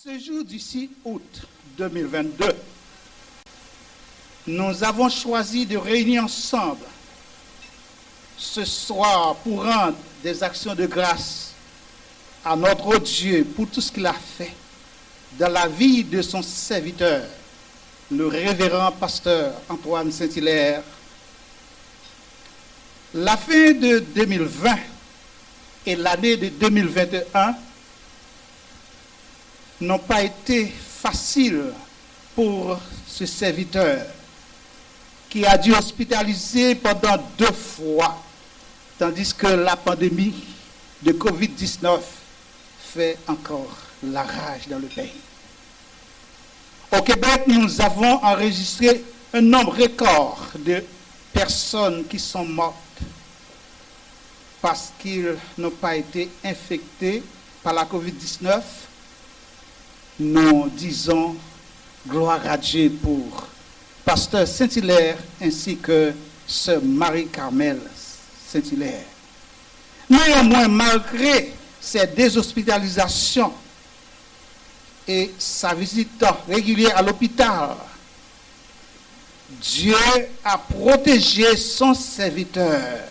Ce jour du 6 août 2022, nous avons choisi de réunir ensemble ce soir pour rendre des actions de grâce à notre Dieu pour tout ce qu'il a fait dans la vie de son serviteur, le révérend pasteur Antoine Saint-Hilaire. La fin de 2020 et l'année de 2021 n'ont pas été faciles pour ce serviteur qui a dû hospitaliser pendant 2 fois, tandis que la pandémie de Covid-19 fait encore la rage dans le pays. Au Québec, nous avons enregistré un nombre record de personnes qui sont mortes parce qu'ils n'ont pas été infectés par la Covid-19. Nous disons gloire à Dieu pour pasteur Saint-Hilaire ainsi que sœur Marie-Carmel Saint-Hilaire. Néanmoins, malgré ces déshospitalisations et sa visite régulière à l'hôpital, Dieu a protégé son serviteur.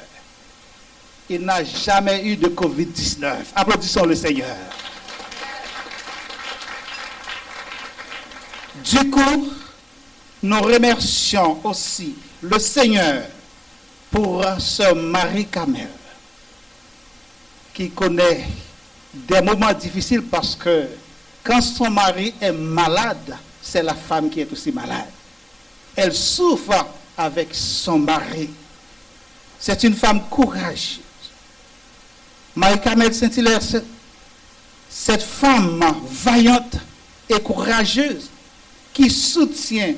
Il n'a jamais eu de Covid-19. Applaudissons le Seigneur. Du coup, nous remercions aussi le Seigneur pour sœur Marie-Carmel, qui connaît des moments difficiles parce que quand son mari est malade, c'est la femme qui est aussi malade. Elle souffre avec son mari. C'est une femme courageuse. Marie-Carmel Saint-Hilaire, cette femme vaillante et courageuse qui soutient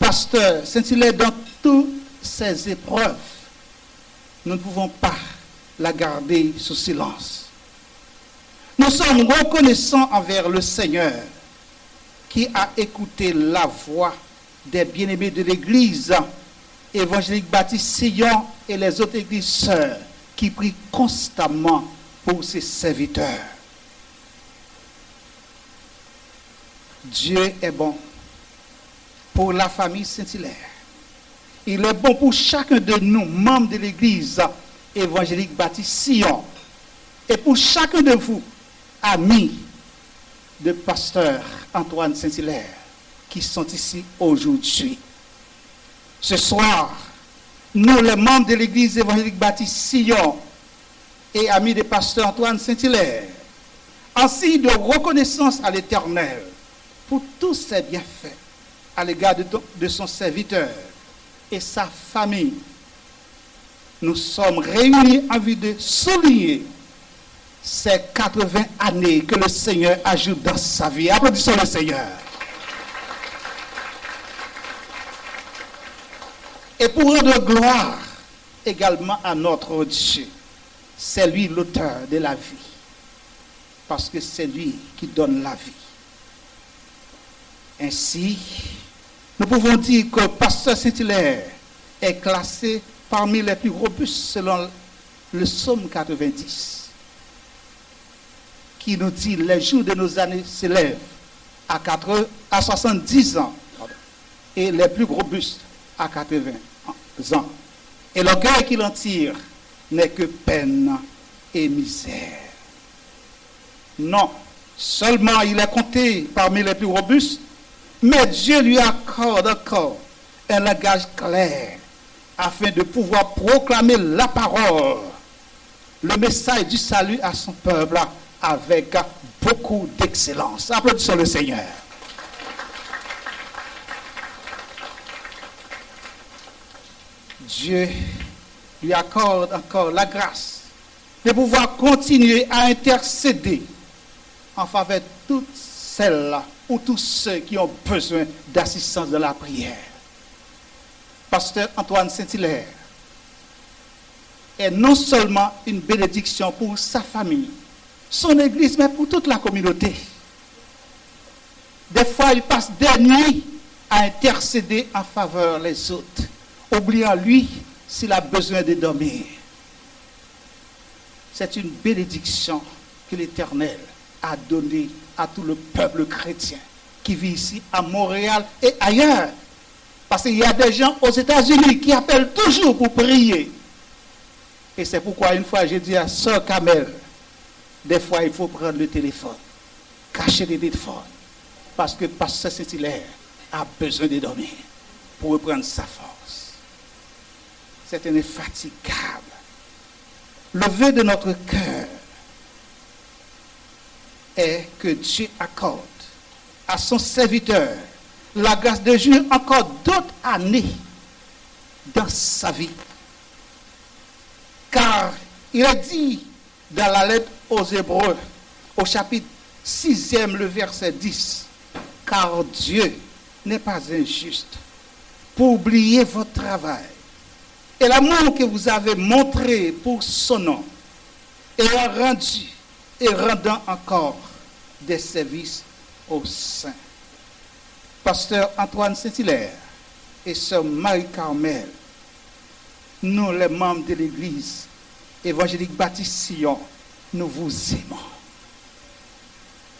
pasteur Saint-Hilaire dans toutes ses épreuves, nous ne pouvons pas la garder sous silence. Nous sommes reconnaissants envers le Seigneur qui a écouté la voix des bien-aimés de l'Église évangélique Baptiste Sion et les autres églises sœurs qui prient constamment pour ses serviteurs. Dieu est bon pour la famille Saint-Hilaire. Il est bon pour chacun de nous, membres de l'Église évangélique Baptiste Sion, et pour chacun de vous, amis de pasteur Antoine Saint-Hilaire, qui sont ici aujourd'hui. Ce soir, nous, les membres de l'Église évangélique Baptiste Sion et amis de pasteur Antoine Saint-Hilaire, en signe de reconnaissance à l'Éternel pour tous ses bienfaits à l'égard de son serviteur et sa famille, nous sommes réunis en vue de souligner ces 80 années que le Seigneur ajoute dans sa vie. Applaudissons le Seigneur. Et pour rendre gloire également à notre Dieu. C'est lui l'auteur de la vie. Parce que c'est lui qui donne la vie. Ainsi, nous pouvons dire que pasteur Saint-Hilaire est classé parmi les plus robustes selon le psaume 90, qui nous dit les jours de nos années s'élèvent à 70 ans et les plus robustes à 80 ans. Et l'orgueil qu'il en tire n'est que peine et misère. Non, seulement il est compté parmi les plus robustes, mais Dieu lui accorde encore un langage clair afin de pouvoir proclamer la parole, le message du salut à son peuple avec beaucoup d'excellence. Applaudissons le Seigneur. Dieu lui accorde encore la grâce de pouvoir continuer à intercéder en faveur de toutes celles ou tous ceux qui ont besoin d'assistance de la prière. Pasteur Antoine Saint-Hilaire est non seulement une bénédiction pour sa famille, son église, mais pour toute la communauté. Des fois, il passe des nuits à intercéder en faveur des autres, oubliant lui s'il a besoin de dormir. C'est une bénédiction que l'Éternel à donner à tout le peuple chrétien qui vit ici à Montréal et ailleurs. Parce qu'il y a des gens aux États-Unis qui appellent toujours pour prier. Et c'est pourquoi une fois j'ai dit à Sœur Kamel, des fois il faut prendre le téléphone, cacher les téléphones, parce que Pasteur Saint-Hilaire a besoin de dormir pour reprendre sa force. C'est un infatigable. Le vœu de notre cœur est que Dieu accorde à son serviteur la grâce de jouir encore d'autres années dans sa vie. Car il a dit dans la lettre aux Hébreux, au chapitre 6e, le verset 10, car Dieu n'est pas injuste pour oublier votre travail et l'amour que vous avez montré pour son nom, ayant rendu et rendant encore des services aux saints. Pasteur Antoine Saint-Hilaire et sœur Marie-Carmel, nous les membres de l'église évangélique Baptiste Sion, nous vous aimons.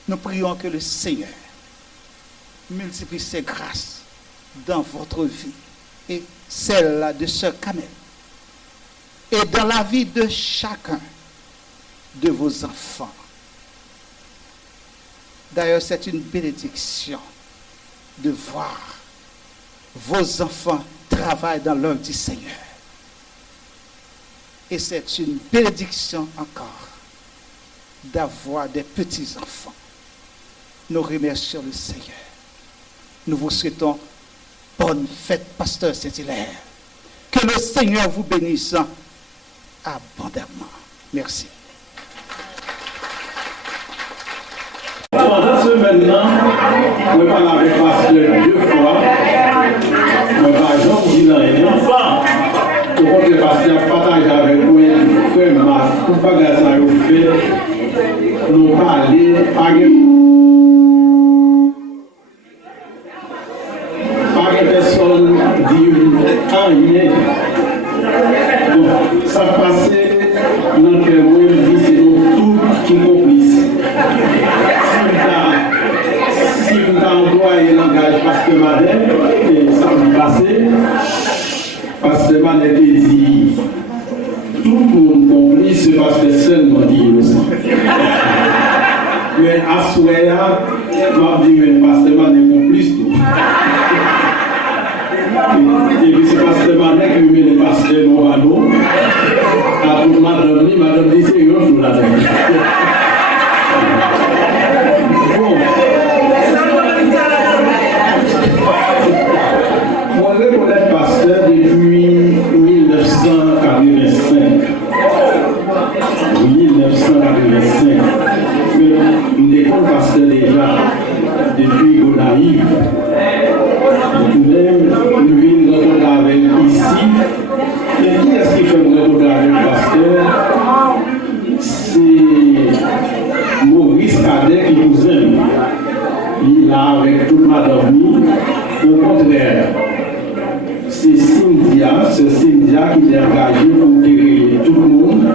Nous prions que le Seigneur multiplie ses grâces dans votre vie et celle de sœur Kamel et dans la vie de chacun de vos enfants. D'ailleurs, c'est une bénédiction de voir vos enfants travailler dans l'œuvre du Seigneur. Et c'est une bénédiction encore d'avoir des petits-enfants. Nous remercions le Seigneur. Nous vous souhaitons bonne fête, Pasteur Saint-Hilaire. Que le Seigneur vous bénisse abondamment. Merci. Pendant ce maintenant, je parle avec le pasteur 2 fois. Je ne vais pas dire rien. Je crois que le pasteur partage avec vous, frère Marc, pour pas que ça vous fait, nous parler, pas de personne dit rien. Donc, ça passait dans le cœur, c'est nous tous qui complices. Si vous avez employé le langage Pasteur Madeleine, et ça vous passez, Pasteur Madeleine dit tout le monde complice, c'est parce que seulement dit aussi. Mais à Souéa, je dis que Pasteur Madeleine complice tout. Et puis c'est Pasteur Madeleine qui met les pasteurs Novano. À tout madame dit c'est eux pour la tête. Moi, je connais pasteur depuis 1985. 1985. Je décolle pasteur déjà depuis Gonaïve. Même lui, nous avons avec ici. Et qui est-ce qui fait nous retrouver avec le pasteur? C'est Maurice Cadet qui nous aime. Il a avec toute ma dormi. Au contraire, c'est Cynthia qui est engagée pour guérir tout le monde.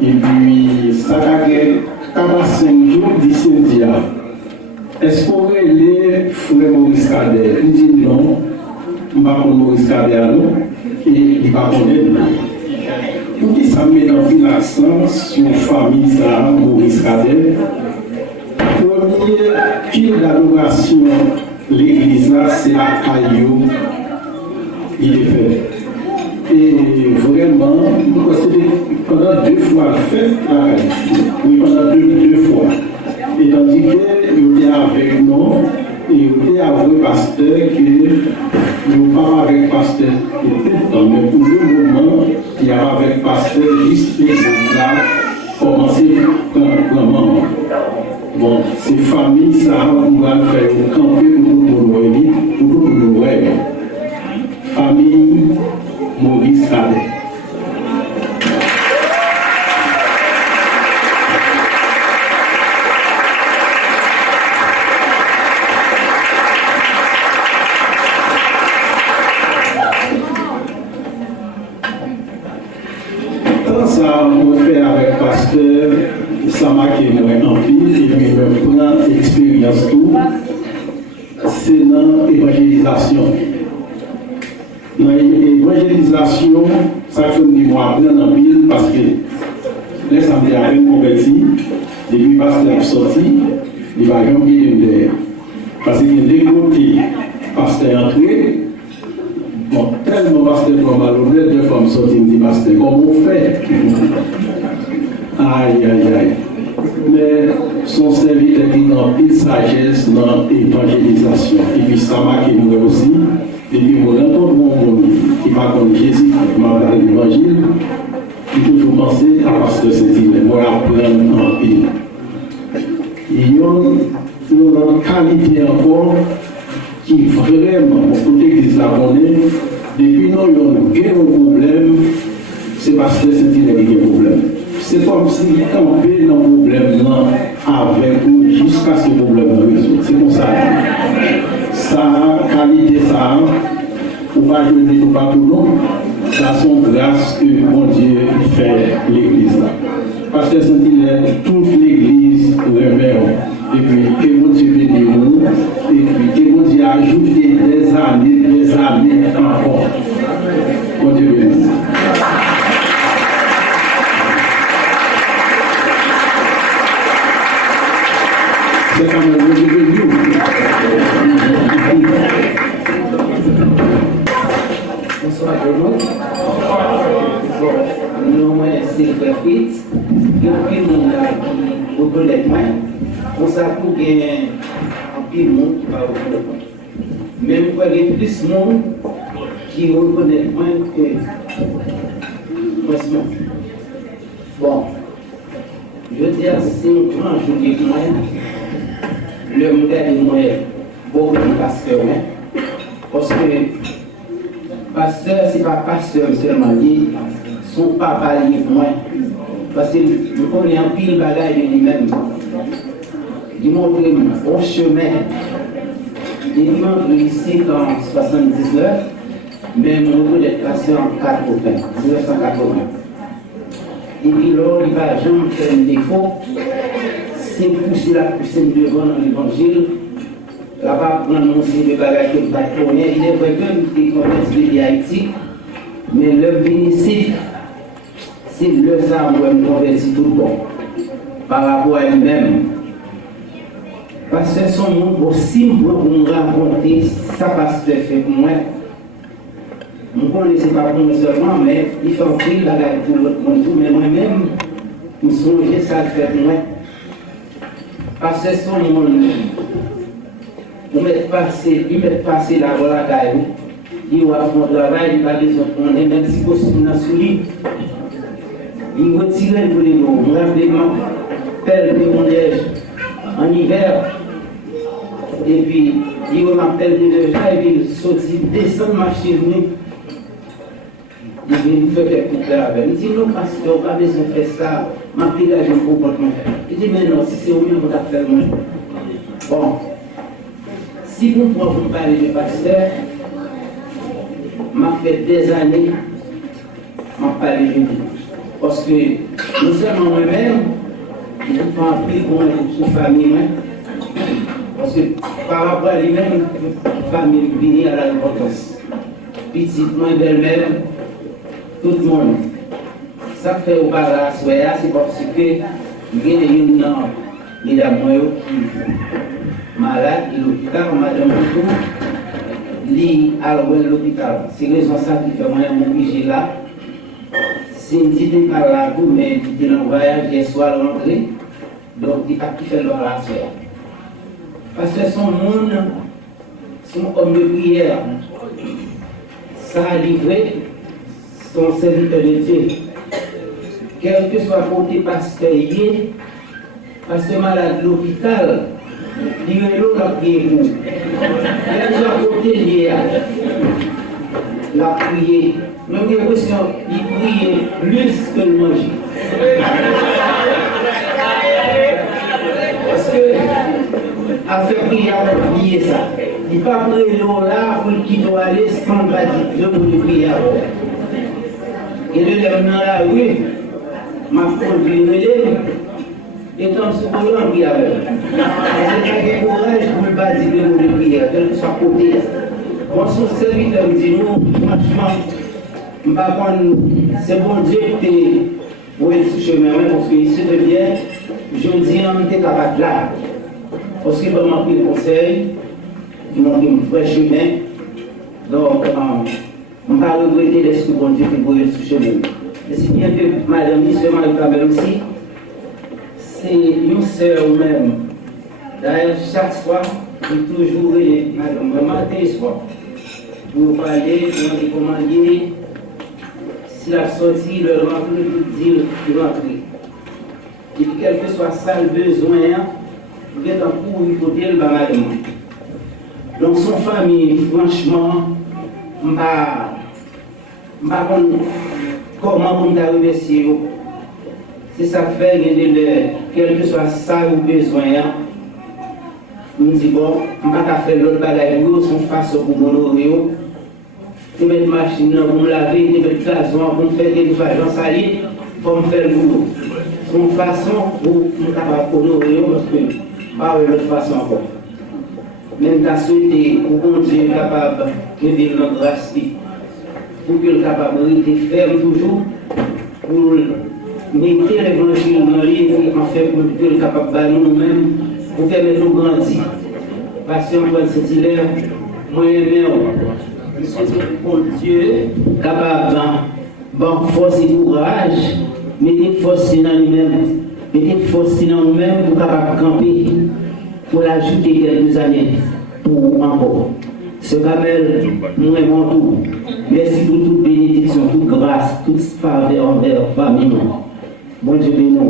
Et puis, ça a fait 45 jours, dit Cynthia. Est-ce qu'on est les frères Maurice Cadet? Il dit non, je ne vais pas Maurice Cadet à nous, et il ne va pas connaître. Pour qui ça met dans l'accent sur la famille, ça, Maurice Cadet? Premier pile d'adoration, l'église là, c'est la caillou, il est fait. Et vraiment, pendant 2 fois fait la caillou. Oui, pendant deux fois. Et tandis qu'il était avec nous, et il était avec le pasteur, que nous parlons avec le pasteur tout le temps, mais pour le moment, il y a avec le pasteur juste là, commencer vraiment. Bon, ces familles, ça, on va faire un camper pour nous aider. Famille Maurice Cadet. Ça, on fait avec pasteur Sama qui est moins en pile je prends l'expérience tout, c'est dans l'évangélisation. Dans l'évangélisation, ça fait que moi apprendre en pile parce que l'Assemblée a peine converti, depuis le pasteur est sorti, il va jamais de parce que des côtés, pasteur est entré, bon, tellement pasteur est malhonnête, deux femmes sortent, il me dit pasteur, comment on fait? Aïe, aïe, aïe. Mais son serviteur qui a une sagesse dans l'évangélisation. Et puis ça m'a marqué nous aussi. Et puis vous rencontrez mon monde qui va comme Jésus, qui m'a parlé de l'évangile, il faut toujours penser à pasteur Saint-Hilaire. Moi, apprendre en pays. Il y a une qualité encore qui vraiment, pour l'église abonnée, depuis nous avons un problème, c'est pasteur Saint-Hilaire qui a un problème. C'est comme si camper dans le problème avec vous jusqu'à ce problème résout. C'est comme ça. Ça, qualité, ça, ou pas jeûner, ou pas tout le ça sont grâce que mon Dieu fait l'église là. Parce que Saint-Hilaire, toute l'église remet. Et puis, que mon Dieu bénisse nous, et puis que mon Dieu ajoute des années encore. Mon Dieu bénisse. C'est quand même le Dieu béni. Bonsoir tout le monde. Nous, c'est Frédéric. Il y a un monde qui reconnaît moi. On s'est gagné un pile monde qui va reconnaître moi. Même il y a plus de monde qui reconnaît moi que moi. Bon, je veux dire, c'est un grand jour de moi. Le modèle est moins beaucoup de pasteur. Parce que pasteur, ce n'est pas pasteur seulement, son papa est pour moi. Parce que je connais un pile de bagaille de lui-même. Il montre un chemin. Il montre ici en 79, mais mon rôle est passé en 1980. Et puis là, il va jamais faire un défaut. C'est pousser la poussée devant dans l'évangile. Là-bas, prendre mon CV de bagages que pas connaître. Il est vrai que nous connaissons les Haïti, mais le bénéfice, c'est le ça où elle convertit tout le bon par rapport à elle-même. Parce que son monde possible pour nous raconter ça pasteur fait pour moi. Je ne connaissais pas pour moi seulement, mais il fait un prix bagages pour l'autre monde, mais moi-même, je songe ça le fait pour moi. Parce que son monde, il met passer la voie à la il va faire un travail, il va besoin de prendre, même si costume n'a souri. Il retire le les mots, moi, pelle de mon neige en hiver. Et puis, il m'appelle de neige et puis il sortit, descend ma machine. Il vient me faire couper avec. Il dit non, parce qu'on n'a pas besoin de faire ça, ma pélage est complètement. Il dit mais non, si c'est au mieux, on va faire moins. Bon, si vous pouvez parler de pasteur, m'a fait des années, m'a parlé de lui. Parce que non seulement moi-même, je ne peux pas appeler pour une famille. Parce que par rapport à lui-même, une famille venue à la importance. Petite, moi, belle-mère, tout le monde. Ça fait au bas c'est parce que il y a une mesdames qui malade, l'hôpital, madame tout, li à l'hôpital. C'est raison ça qui fait moi mon là. Si on dit de par là, mais tu es en voyage, hier soir rentré, donc il n'a pas fait le la soeur. Parce que son monde, son homme de prière, ça a livré son serviteur de Dieu. Quel que soit côté pasteur, parce que malade de l'hôpital, il est là la prière pour. Quel que soit côté lié, la prière. Nous avons l'impression qu'il prie plus que le manger. Parce que, à faire prier, on oublier ça. Il ne peut pas prendre l'eau là pour qu'il doit aller sans bâtir, pour le prier. Et le lèvre dans la rue, m'a conduit Et comme ce qu'on a prière avec. J'ai courage pour ne pas dire le mot de prière, quel que soit côté. Moi, son serviteur me dit, nous, franchement, c'est bon Dieu qui pour être sur chemin, parce que ici de bien, je dis, on était capable là. Parce que m'a pris le conseil, ils m'ont dit, un vrai chemin. Donc, on va regretter l'esprit bon Dieu qui pour être sur chemin. Et si bien que madame, monsieur Marie-Cabelle aussi, c'est une sœur même. D'ailleurs, chaque fois, il toujours madame, vraiment matin et soir. Pour parler, pour me recommander, s'il a sorti, le rentre, il dit, il rentre. Et puis, quel que soit ça le besoin, vous êtes en cours, il faut dire le madame. Donc, son famille, franchement, je ne sais pas comment on t'a remercié. C'est ça que fait, quel que soit ça ou besoin, on me dit bon, je ne vais pas faire l'autre bagaille, son façon pour m'honorer. Je vais mettre machine pour me laver, je vais mettre gazon pour me faire des nettoyages salis, pour me faire le boulot. Son façon pour me capable honorer, parce que pas de l'autre façon encore. Même qu'à souhaiter pour bon Dieu capable de vivre notre grâce, pour qu'il soit capable de rester ferme toujours, pour mettre l'évangile dans les livres, en fait, pour qu'il soit capable de nous-mêmes, pour permettre de nous grandir. Parce qu'on va se dire, moi-même, pour Dieu, capable, bon, force et courage, mettez force dans nous-mêmes, mettez force dans nous-mêmes pour capable camper, pour l'ajouter quelques années, pour encore. Ce Kamel, nous aimons tout. Merci pour toute bénédiction, toute grâce, toute faveur envers la famille. Bon Dieu bénisse.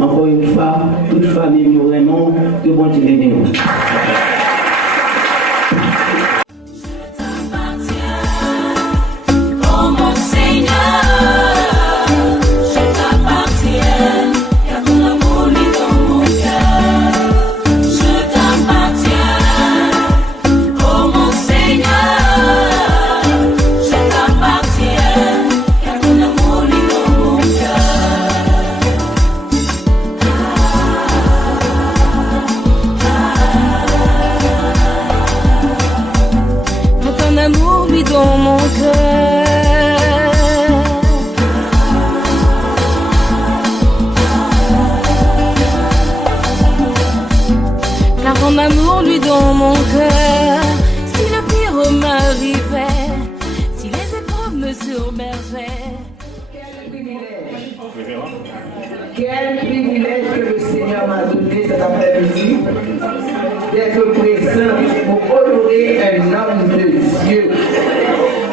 Encore une fois, toute famille nous aimons, que bon Dieu bénisse. Quel privilège que le Seigneur m'a donné cet après-midi d'être présent pour honorer un homme de Dieu.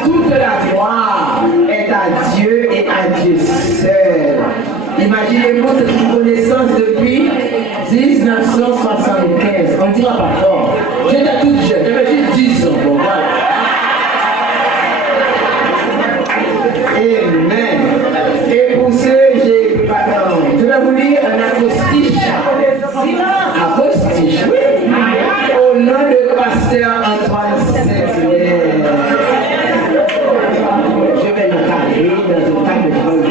Toute la gloire est à Dieu et à Dieu seul. Imaginez-vous cette connaissance depuis 1975. On ne dira pas fort. J'étais toute jeune, j'avais juste 10 ans. Bon, voilà. Amen. Et pour ceux, je vais vous lire un acrostiche. Acrostiche, oui. Au nom de pasteur Antoine Saint-Hilaire. Je vais le parler dans un temps de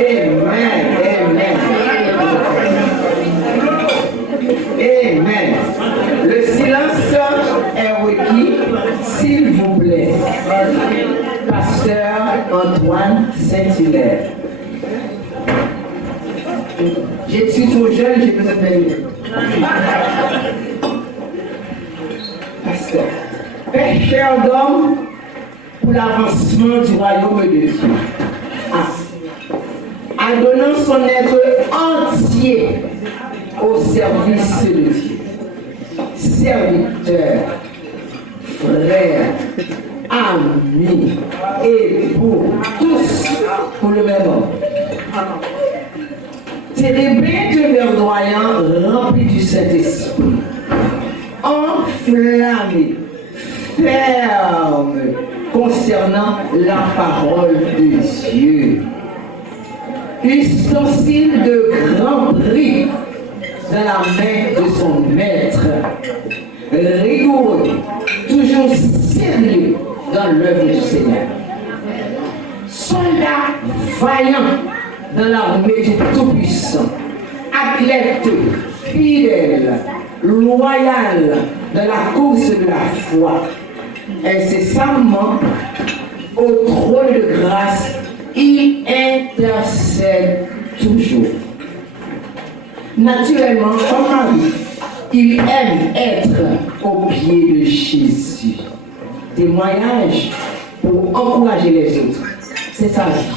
Amen. Amen. Amen. Le silence est requis, s'il vous plaît. Pasteur Antoine Saint-Hilaire. Je suis trop jeune, j'ai besoin de venir. Pasteur. Pêcheur d'hommes pour l'avancement du royaume de Dieu. En donnant son être entier au service de Dieu. Serviteur, frère, amis, époux, tous pour le même homme. Célébrer Dieu verdoyant, rempli du Saint-Esprit, enflammé, ferme concernant la parole de Dieu. Ustensile de grand prix dans la main de son maître. Rigoureux, toujours sérieux dans l'œuvre du Seigneur. Soldat vaillant dans l'armée du Tout-Puissant, athlète, fidèle, loyal dans la course de la foi, incessamment au trône de grâce, il intercède toujours. Naturellement, comme mari, il aime être au pied de Jésus. Témoignage pour encourager les autres. C'est sa vie.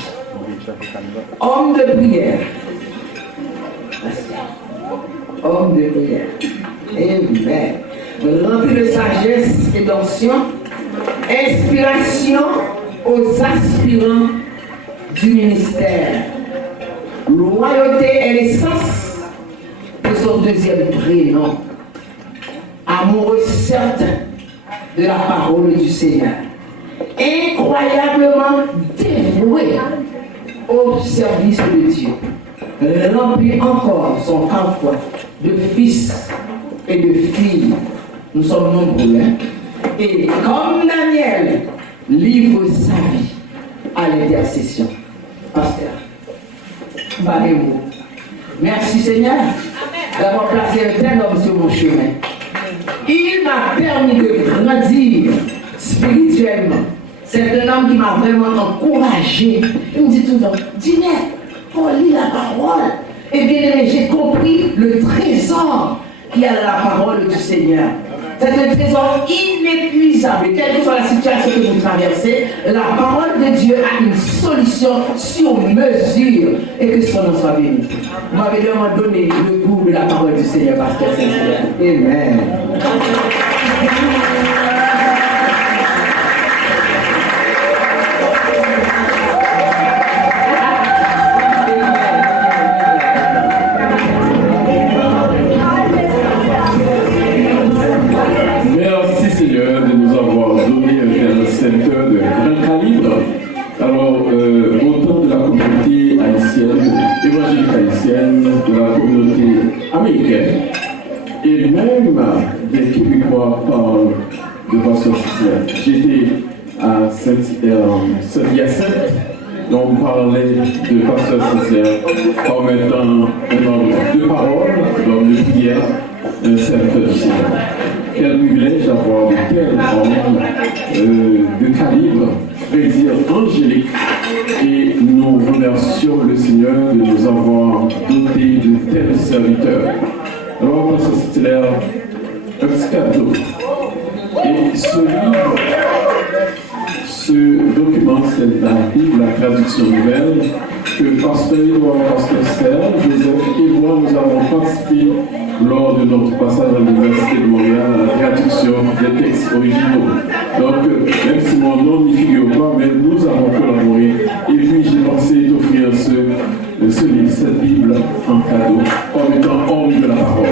Homme de prière. Homme de prière. Amen. Rempli de sagesse et d'onction, inspiration aux aspirants du ministère. Loyauté est l'essence de son deuxième prénom. Amoureux certain de la parole du Seigneur. Incroyablement dévoué au service de Dieu. Remplit encore son camp de fils et de filles. Nous sommes nombreux. Et comme Daniel livre sa vie à l'intercession. Pasteur, parlez-vous. Merci Seigneur d'avoir placé un tel homme sur mon chemin. Il m'a permis de grandir spirituellement. C'est un homme qui m'a vraiment encouragé. Il me dit tout le temps, Dîner, faut lire la parole. Et bien aimé, j'ai compris le trésor qu'il y a dans la parole du Seigneur. C'est un trésor inépuisable. Quelle que soit la situation que vous traversez, la parole de Dieu a une solution sur mesure. Et que son nom soit béni. Vous m'avez vraiment donné le goût de la parole du Seigneur, pasteur Saint-Pierre. Amen. De grand calibre. Alors, autant de la communauté haïtienne, évangélique haïtienne, de la communauté américaine, et même des Québécois parlent de façon sincère. J'étais à Saint-Hyacinthe, dont on parlait de pasteur sincère comme étant un homme de parole, un homme de prière, un serviteur du Seigneur. Quel privilège d'avoir de tels hommes de calibre, je vais dire angélique, et nous remercions le Seigneur de nous avoir dotés de tels serviteurs. Alors, pasteur Stiller, un petit cadeau. Et ce livre, ce document, c'est la Bible, la traduction nouvelle, que pasteur Edouard, pasteur Serge, Joseph et moi, nous avons participé lors de notre passage à l'Université de Montréal à la traduction des textes originaux. Donc, même si mon nom n'y figure pas, mais nous avons collaboré. Et puis, j'ai pensé d'offrir ce livre, cette Bible, en cadeau, en étant homme de la parole.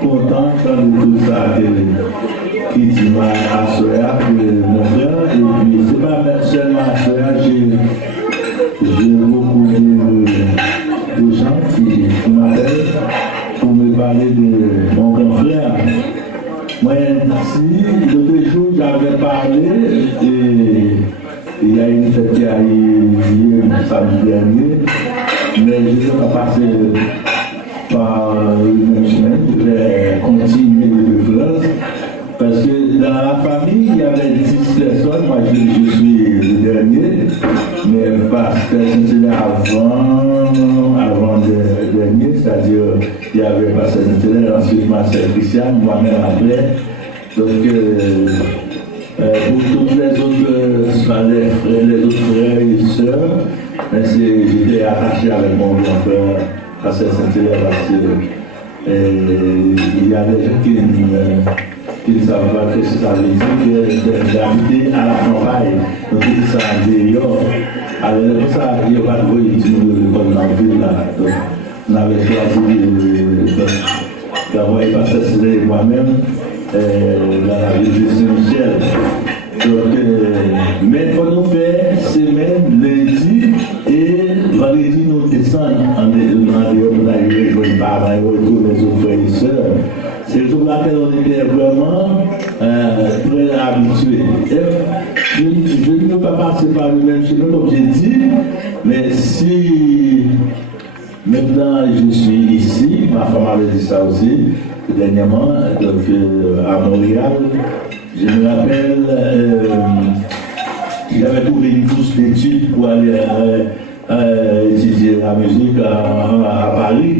Content quand tout ça qui dit à Soya, mon frère, et puis c'est pas seulement à Soya, j'ai beaucoup de gens qui m'appellent pour me parler de mon grand frère. Moi, si l'autre jour j'avais parlé, et il y a une fête qui a eu samedi dernier, mais je ne vais pas passer par le même chemin, je vais continuer de France, parce que dans la famille, il y avait 10 personnes, moi je suis le dernier, mais parce que c'était avant le dernier, c'est-à-dire il y avait Pasteur Saint-Hilaire, ensuite Marcel Christian, moi-même après, donc pour tous les autres frères et sœurs, j'étais attaché avec mon grand frère, Pasteur Saint-Hilaire, parce que il y a des gens qui ne savent pas que ça veut dire d'habiter à la campagne, donc ça dehors. Alors pour ça, il n'y a pas de voiture comme dans la ville là. Donc, on avait choisi d'avoir Pasteur Saint-Hilaire et moi-même dans la ville de Saint-Michel. Donc, mais il faut nous faire semaine, lundi et vendredi, nous descendons en dehors pour aller rejoindre parents et retrouver les autres frères et sœurs. C'est le jour là on était vraiment très habitués. passer par le même chemin, comme j'ai dit, mais si maintenant je suis ici, ma femme avait dit ça aussi dernièrement, donc à Montréal, je me rappelle, j'avais trouvé une bourse d'études pour aller étudier la musique à Paris.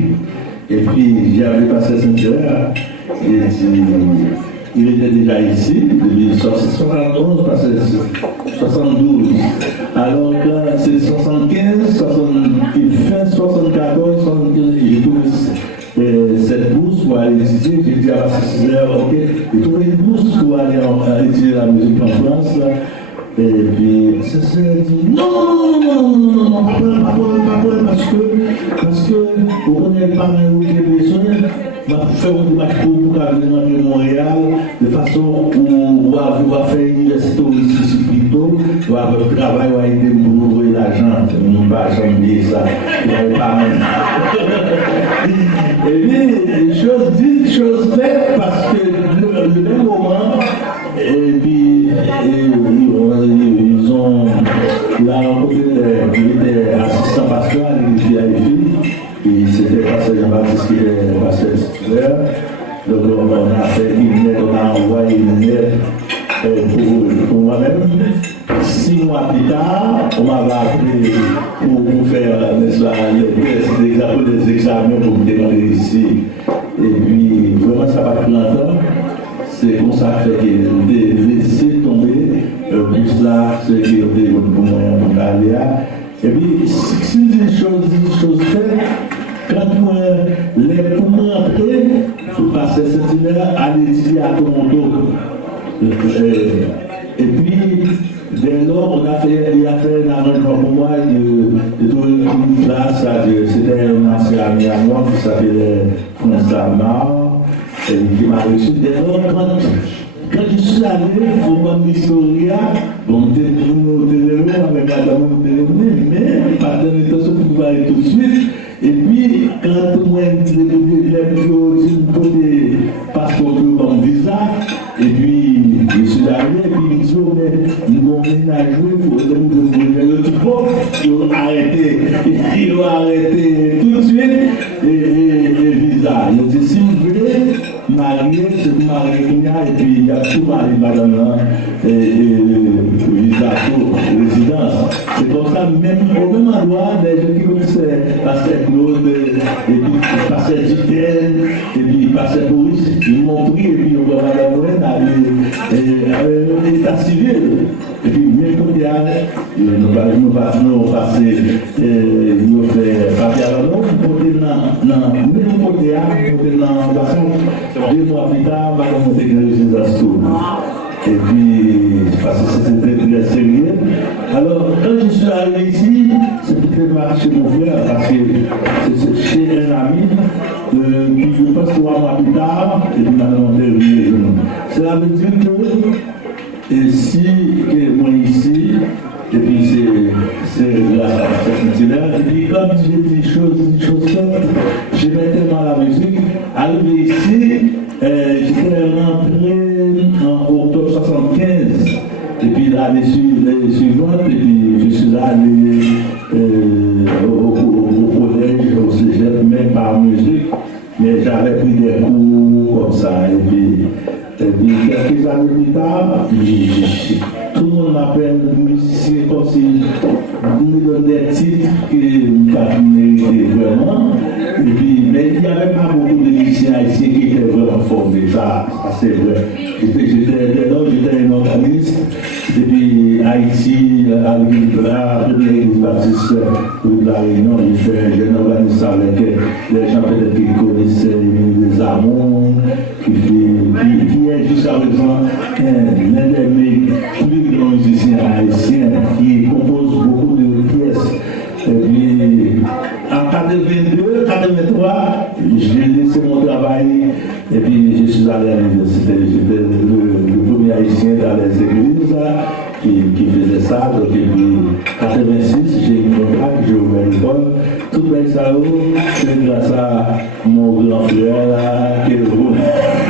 Et puis j'avais passé Saint-Hilaire, il était déjà ici, depuis 1971, passé 72. Alors que c'est 75, fin 74, 75, j'ai trouvé cette bourse pour aller étudier. J'ai dit à Saint-Hilaire, ok, j'ai trouvé une bourse pour aller étudier la musique en France. Et puis, ça dit non, pas parce que vous connaissez pas mal où les besoins, va faire un match pour venir de Montréal, de façon où on va faire une université ici plutôt, on va travailler, on va aider pour ouvrir l'argent, on ne va jamais dire ça, il n'y avait pas même. Et puis, chose dites, chose faites, parce que le même moment, et puis, il a rencontré, il était assistant pasteur à l'église et c'était pasteur Jean-Baptiste qui était pasteur titulaire. Donc on a fait une lettre, on a envoyé une lettre pour moi-même. 6 mois plus tard, on m'avait appelé pour faire des examens pour me demander ici. Et puis vraiment ça va plus longtemps. C'est comme ça que j'ai laissé tomber plus là, ce qui était pour moi en Italie. Et puis, si des choses faites, quand moi, pour m'entrer, pour passer cette hiver, aller étudier à Toronto. Et puis, dès lors, il a fait un arrangement pour moi de trouver une place, c'était un ancien ami à moi qui s'appelait François Amar. Qui m'a reçu dès lors, quand je suis allé pour mon historia, bon, j'étais avec Madame mais pas de l'intention pour aller tout de suite. Et puis, quand moi, j'ai posé passeport pour mon visa, et puis, je suis arrivé, et puis il me dit, oh, mais nous avons rien à jouer, il faut le tout bon, ils ont arrêté tout de suite, et visa. Ils ont dit, si vous voulez, marier, c'est vous marier, et puis il y a tout marié, madame, visa, résidence. C'est comme ça, même au même endroit, les gens qui connaissaient Pasteur Claude, et puis Pasteur Dutel, et puis Pasteur Boris, ils m'ont pris, et puis on va madame Noël à l'état civil. Et puis, même comme il y a, nous passons, nous faisons papier à l'eau, nous côté dans l'ambassade, 2 mois plus tard, on va monter dans les astos. Et puis, parce que c'était très sérieux. Alors, quand je suis arrivé ici, c'était chez mon frère, parce que c'est chez un ami, qui je pense 3 mois plus tard, et puis maintenant on est revenu. Cela veut dire que, et si moi ici, et puis c'est la titulaire, et puis comme j'ai dit des choses faites, j'aimais tellement la musique, arrivé ici, j'étais rentré en octobre 75, et puis l'année suivante, et puis je suis allé au collège, au cégep, même par musique, mais j'avais pris des cours comme ça, et puis quelques années plus tard, tout le monde m'appelle musicien comme si nous donne des titres que je méritais vraiment. Et puis, mais il n'y avait pas beaucoup de musiciens ici qui étaient vraiment formés, ça c'est vrai. J'étais un organiste, et puis Haïti, à la première église baptiste de la Réunion, j'étais un jeune organiste avec les gens peut-être qui connaissaient les Amons, qui est jusqu'à présent l'un des plus grands musiciens haïtiens qui compose beaucoup de pièces. Et puis en 82, 83, j'ai laissé mon travail et puis je suis allé à l'université. J'étais le premier haïtien dans les églises qui faisait ça. Donc, et puis 86, j'ai eu mon bac, j'ai ouvert l'école. Tout ça, c'est grâce à mon grand frère là, qui est vous.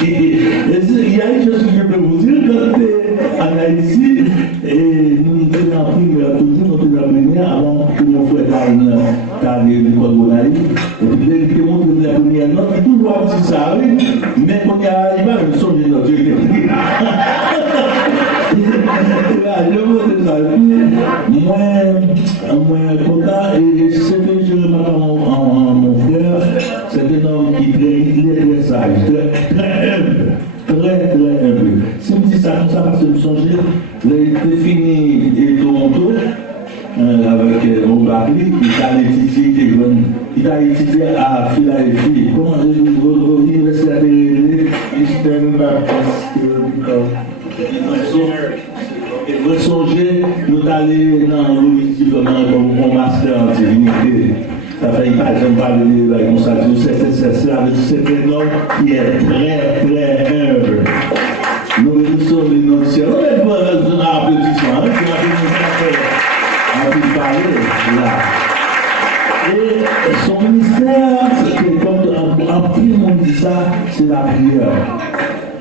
Il y a une chose que je peux vous dire, quand tu es en Haïti, et nous sommes en prix mon Bakri, il a étudié à Philadelphie. Comment l'université de Eastern Baptist vous songez, nous allons dans l'université comme un master en divinité. Ça fait pas j'aime pas le comme ça. C'est un homme qui est très humble. Nous sommes les non-ciels. On est pour un applaudissement. On peut parler là. Et son ministère, comme en plus on dit ça, c'est la prière.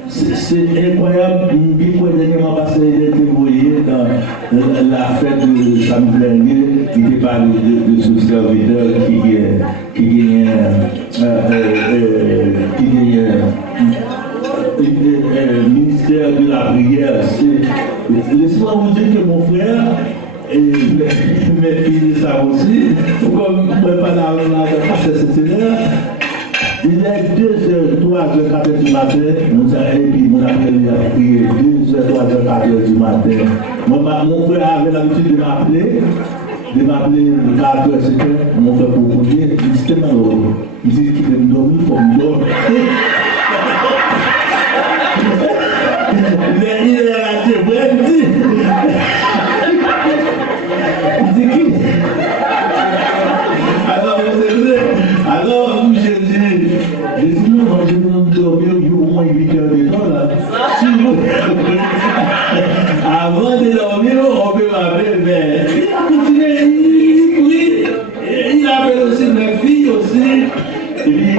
C'est incroyable, bien que dernièrement passé, il était envoyé dans la fête de samedi dernier, il était parlé de ce serviteur qui ministère de la prière. Laissez-moi vous dire que mon frère, et mes filles savent aussi, comme je ne peux pas passer cette heure, il est 2h, 3h, 4h du matin, nous avons prié 2h, 3h, 4h du matin. Mon frère avait l'habitude de m'appeler 4h, 5h, mon frère pour conduire, il dit c'était malheureux. Il dit qu'il devait me dormir, il faut me dormir. Il est à la tête, il dit qui? Alors, j'ai dit non, je vais dormir au moins 8 heures de temps là. Avant de dormir, on peut m'appeler, mais il a continué, il appelle aussi mes filles aussi. Et puis,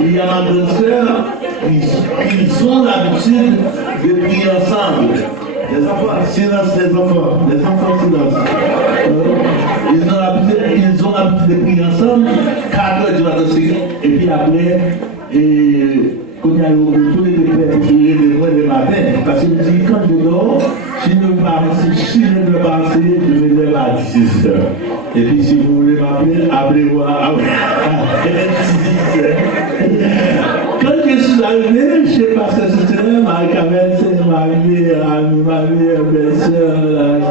il y a ma grande-sœur, ils ont l'habitude de prier ensemble. Les enfants, silence, les enfants, silence. Ils ont l'habitude de prier ensemble, 4 heures du matin, et puis après, quand il y a tous les pères qui prier le matin, parce que je dis, quand je dors, si je ne veux pas enseigner, je me lève à 6 heures. Et puis si vous voulez m'appeler, appelez-moi à 6 heures. Quand je suis arrivé, je sais pas ce que c'est, Marie-Carmen, c'est ma meilleure belle-sœur,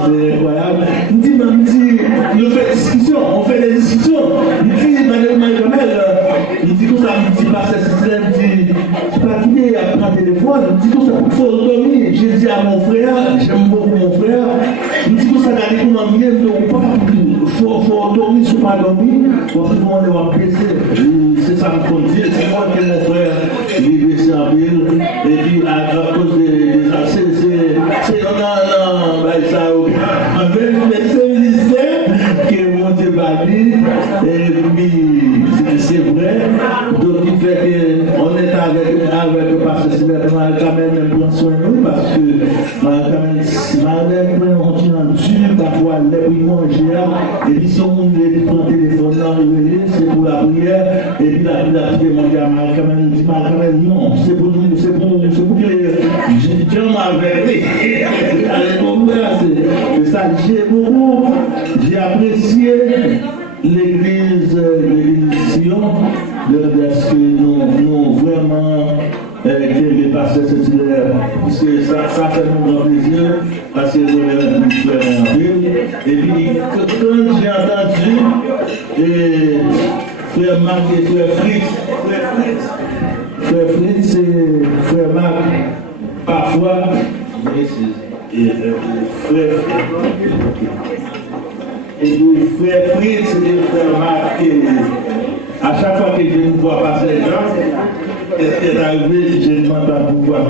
c'est incroyable. Il dit, nous faisons des discussions, on fait des discussions. Il dit, Marie-Carmen, il dit, comme ça, il dit, pas ce que c'est, il dit, je suis fatigué, il prend le téléphone, il dit, comme ça, il faut dormir. J'ai dit à mon frère, j'aime beaucoup mon frère, il dit, comme ça, regardez comment il est, il faut dormir, si on ne pas dormir, on va presser. C'est ça me conduit, c'est moi qui mon frère, il est en ville, et puis à cause des c'est c'est ministère qui est monté par lui, et puis c'est vrai, donc il fait qu'on est avec le pasteur Sylvestre, quand même prend soin de nous, parce que Marie-Carmen, on tient en dur, parfois les prix manger, et puis si on prend le téléphone dans le c'est pour la prière, et puis la prière monte à Marie-Carmen, dit Marie-Carmen, non, c'est pour que Dieu m'a verré. C'est ça, j'ai apprécié l'église Sion, de ce que nous vraiment que pasteur Saint-Hilaire, parce que ça fait mon grand plaisir, parce que nous avons fait en ville. Et puis, quand j'ai entendu frère Marc et frère Fritz, c'est frère Marc, parfois, et puis frère Fritz et frère Marc, à chaque fois que je ne vois pas ces gens, qu'est-ce qui est arrivé, je demande à pouvoir,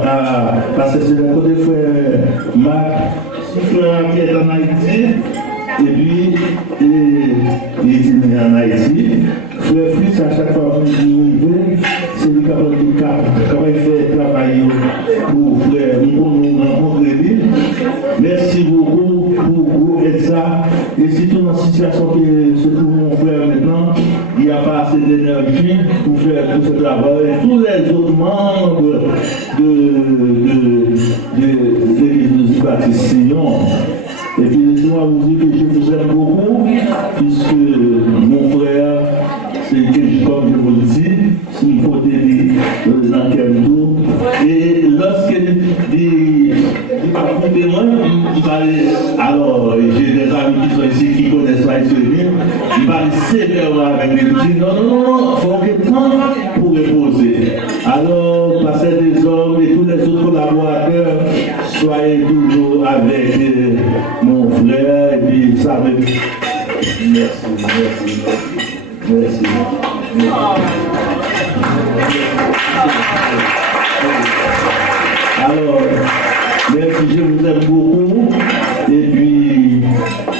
parce que c'est le côté frère Marc, frère qui est en Haïti, et puis il est né en Haïti. Frère Fritz, à chaque fois que je dis, c'est lui qui a pris le cap, comment il fait travailler pour frère, nous rencontrer lui. Merci beaucoup pour ça. Et surtout dans la situation que se trouve mon frère maintenant, il n'y a pas assez d'énergie pour faire tout ce travail. Tous les autres membres de l'église de Baptiste-Sillon. Et puis laissez-moi vous dire que je vous aime beaucoup, puisque mon frère, c'est comme je vous le dis, c'est une côté dans quel tour. Et lorsque il m'a coupé moi, alors j'ai des amis qui sont ici, qui connaissent pas ici soutenir, il va sévèrement avec lui, il dit non, il faut que temps pour reposer. Alors, passer des hommes et tous les autres collaborateurs, soyez toujours avec mon frère et puis ça va. Merci. Alors, merci, je vous aime beaucoup. Et puis,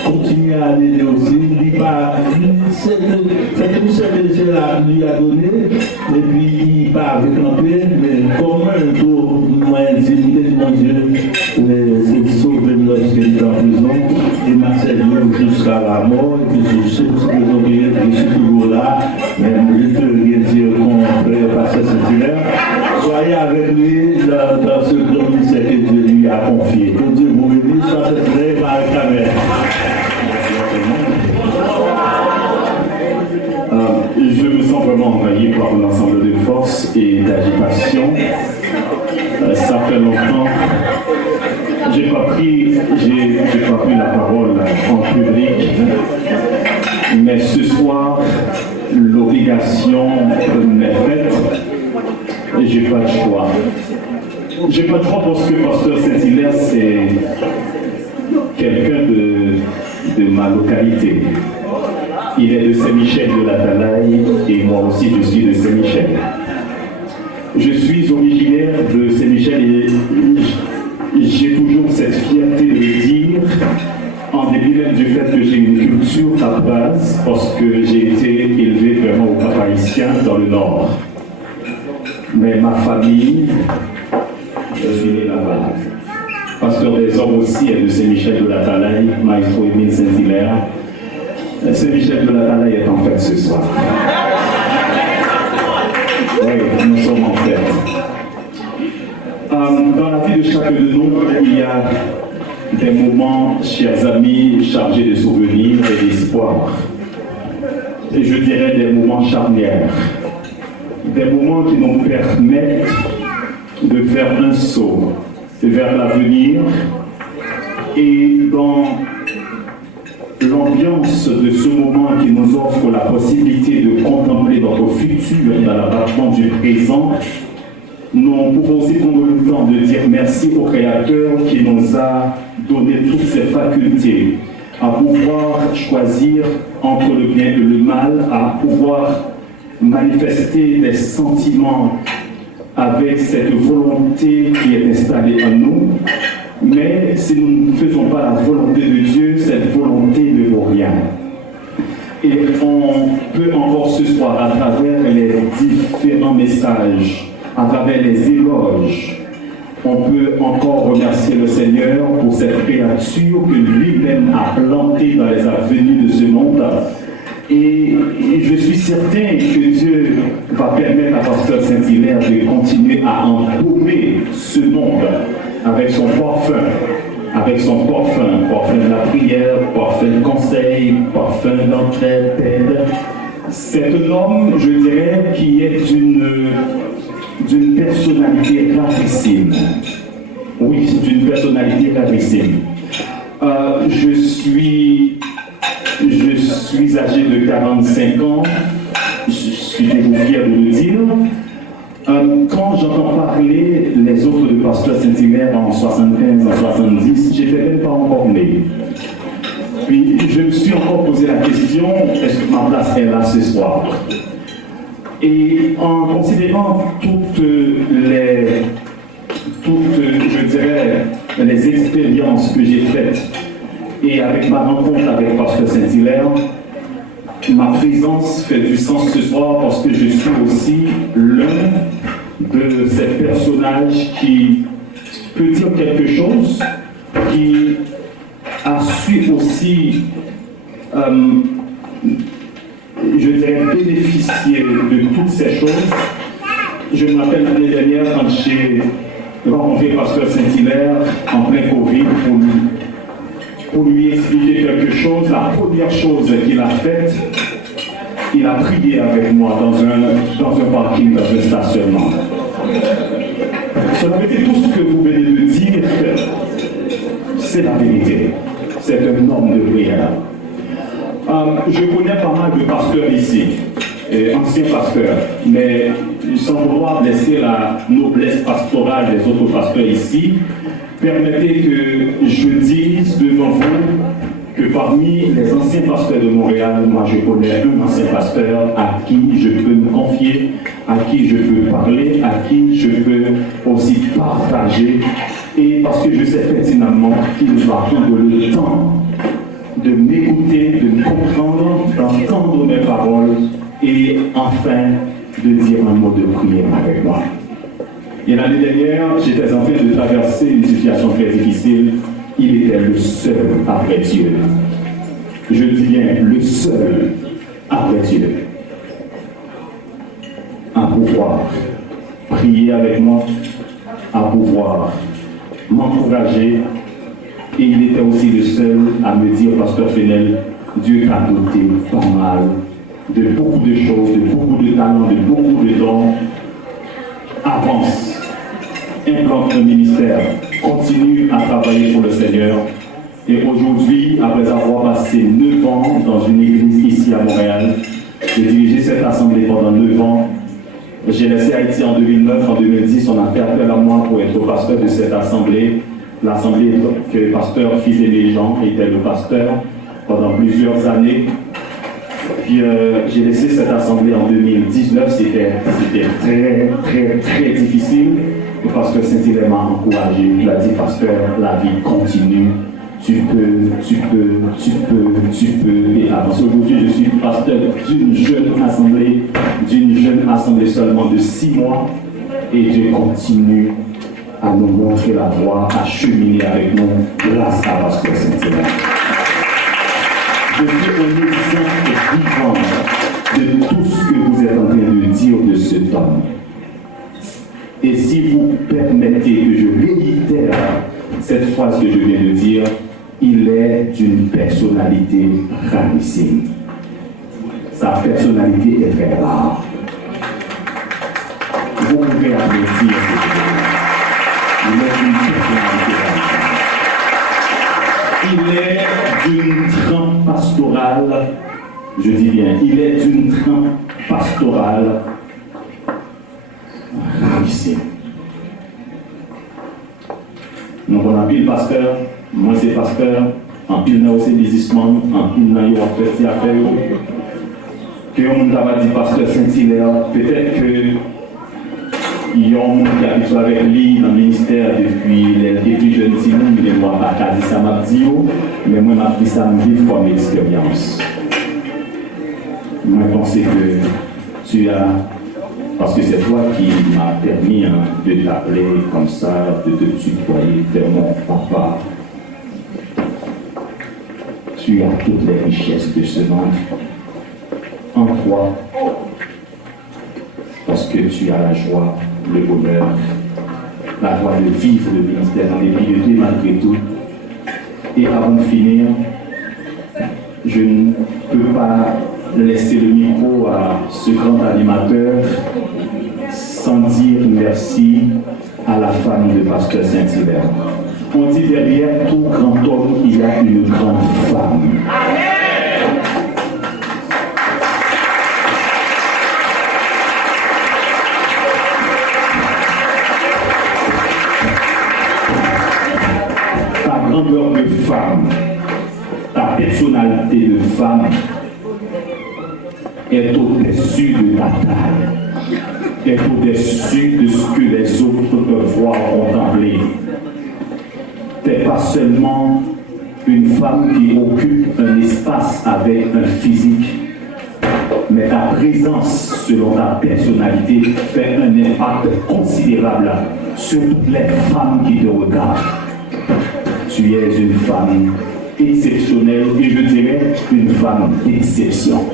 continuez à l'aider aussi. C'est une certaine chose là lui a donné. Et puis, il part avec l'entrée. Mais comment un jour, moi, je dis, mon Dieu, c'est sauvé lorsqu'il est en prison. Il m'a servi jusqu'à la mort. Et puis, je sais que je suis toujours là. Mais je peux rien dire contre le pasteur Saint-Hilaire. Soyez avec lui dans ce grand ministère que Dieu lui a confié. Que Dieu vous bénisse, soyez très par la caméra. Je me sens vraiment envahi par un ensemble de forces et d'agitation. Ça fait longtemps. J'ai pas pris la parole en public, mais ce soir, l'obligation m'est faite et j'ai pas de choix. J'ai pas de choix parce que Pasteur Saint-Hilaire, c'est quelqu'un de ma localité. Il est de Saint-Michel de la Talaye et moi aussi je suis de Saint-Michel. Je suis originaire de Saint-Michel et j'ai toujours cette fierté de le dire, en dépit même du fait que j'ai une culture à base, parce que j'ai été élevé vraiment au Cap Haïtien dans le Nord. Mais ma famille, je suis né là-bas. Pasteur des Hommes aussi est de Saint-Michel de la Talaye, Maestro Émile Saint-Hilaire. Saint-Michel de la Talaye est en fête ce soir. Oui, nous sommes en fête. Dans la vie de chacun de nous, il y a des moments, chers amis, chargés de souvenirs et d'espoir. Et je dirais des moments charnières. Des moments qui nous permettent de faire un saut vers l'avenir et dans l'ambiance de ce moment qui nous offre la possibilité de contempler notre futur dans l'abattement du présent, nous pouvons aussi prendre le temps de dire merci au Créateur qui nous a donné toutes ces facultés à pouvoir choisir entre le bien et le mal, à pouvoir manifester des sentiments avec cette volonté qui est installée en nous. Mais si nous ne faisons pas la volonté de Dieu, cette volonté ne vaut rien. Et on peut encore ce soir, à travers les différents messages, à travers les éloges, on peut encore remercier le Seigneur pour cette créature que lui-même a plantée dans les avenues de ce monde. Et je suis certain que Dieu va permettre à Pasteur Saint-Hilaire de continuer à embaumer ce monde avec son parfum, parfum de la prière, parfum de conseil, parfum d'entraide. C'est un homme, je dirais, qui est d'une personnalité rarissime. Oui, c'est une personnalité rarissime. Je suis âgé de 45 ans, je suis fier de le dire. Quand j'entends parler les autres de Pasteur Saint-Hilaire en 75, en 70, je n'étais même pas encore né. Puis je me suis encore posé la question, est-ce que ma place est là ce soir? Et en considérant toutes, je dirais, les expériences que j'ai faites et avec ma rencontre avec Pasteur Saint-Hilaire, ma présence fait du sens ce soir parce que je suis aussi l'un de ces personnages qui peut dire quelque chose, qui a su aussi, je dirais, bénéficier de toutes ces choses. Je me rappelle l'année dernière quand j'ai rencontré Pasteur Saint-Hilaire en plein Covid pour lui expliquer quelque chose. La première chose qu'il a faite, il a prié avec moi dans un parking, dans un stationnement. Cela veut dire tout ce que vous venez de dire, c'est la vérité. C'est un homme de prière. Je connais pas mal de pasteurs ici, anciens pasteurs, mais sans vouloir blesser la noblesse pastorale des autres pasteurs ici, permettez que je dise devant vous que parmi les anciens pasteurs de Montréal, moi je connais un ancien pasteur à qui je peux me confier, à qui je peux parler, à qui je peux aussi partager, et parce que je sais pertinemment qu'il va prendre le temps de m'écouter, de me comprendre, d'entendre mes paroles et enfin de dire un mot de prière avec moi. Et l'année dernière, j'étais en train de traverser une situation très difficile. Il était le seul après Dieu. Je dis bien le seul après Dieu à pouvoir prier avec moi, à pouvoir m'encourager. Et il était aussi le seul à me dire, Pasteur Fenel, Dieu t'a doté pas mal de beaucoup de choses, de beaucoup de talents, de beaucoup de dons. Avance, implante un ministère, continue à travailler pour le Seigneur. Et aujourd'hui, après avoir passé 9 ans dans une église ici à Montréal, j'ai dirigé cette assemblée pendant 9 ans. J'ai laissé Haïti en 2009, en 2010, on a fait appel à moi pour être pasteur de cette assemblée. L'assemblée que le pasteur Fils-Aimé Jean était le pasteur pendant plusieurs années. Puis j'ai laissé cette assemblée en 2019, c'était très difficile. Le pasteur Saint-Hilaire m'a encouragé, il a dit, pasteur, la vie continue, tu peux et avancer. Aujourd'hui, je suis pasteur d'une jeune assemblée seulement de 6 mois, et Dieu continue à nous montrer la voie, à cheminer avec nous grâce à pasteur Saint-Hilaire. Je suis un exemple vivant de tout ce que vous êtes en train de dire de cet homme. Et si vous permettez que je réitère cette phrase que je viens de dire, il est d'une personnalité rarissime. Sa personnalité est très rare. Vous pouvez applaudir ce que il est d'une personnalité rarissime. Il est d'une trempe pastorale, je dis bien, il est d'une trempe pastorale rarissime. Donc on a pile pasteur, moi c'est pasteur, en pile n'a aussi businessman, en pile n'a eu en fait affaire. Que on va dire pasteur Saint-Hilaire, peut-être que il y a un monde qui habite avec lui dans le ministère depuis les plus jeunes sinon, mais moi pas qu'à dire ça m'a dit, mais moi m'a pris ça vivre comme expérience. Moi je pense que tu as, parce que c'est toi qui m'as permis de t'appeler comme ça, de te tutoyer vers mon papa. Tu as toutes les richesses de ce monde en toi, parce que tu as la joie, le bonheur, la joie de vivre le ministère en dépit de Dieu malgré tout. Et avant de finir, je ne peux pas laisser le micro à ce grand animateur sans dire merci à la femme de pasteur Saint-Hilaire. On dit derrière tout grand homme, il y a une grande femme. Ta grandeur de femme, ta personnalité de femme est au-dessus de ta taille, est au-dessus de ce que les autres peuvent voir, contempler. Tu n'es pas seulement une femme qui occupe un espace avec un physique, mais ta présence, selon ta personnalité, fait un impact considérable sur toutes les femmes qui te regardent. Tu es une femme exceptionnelle et je dirais une femme d'exception.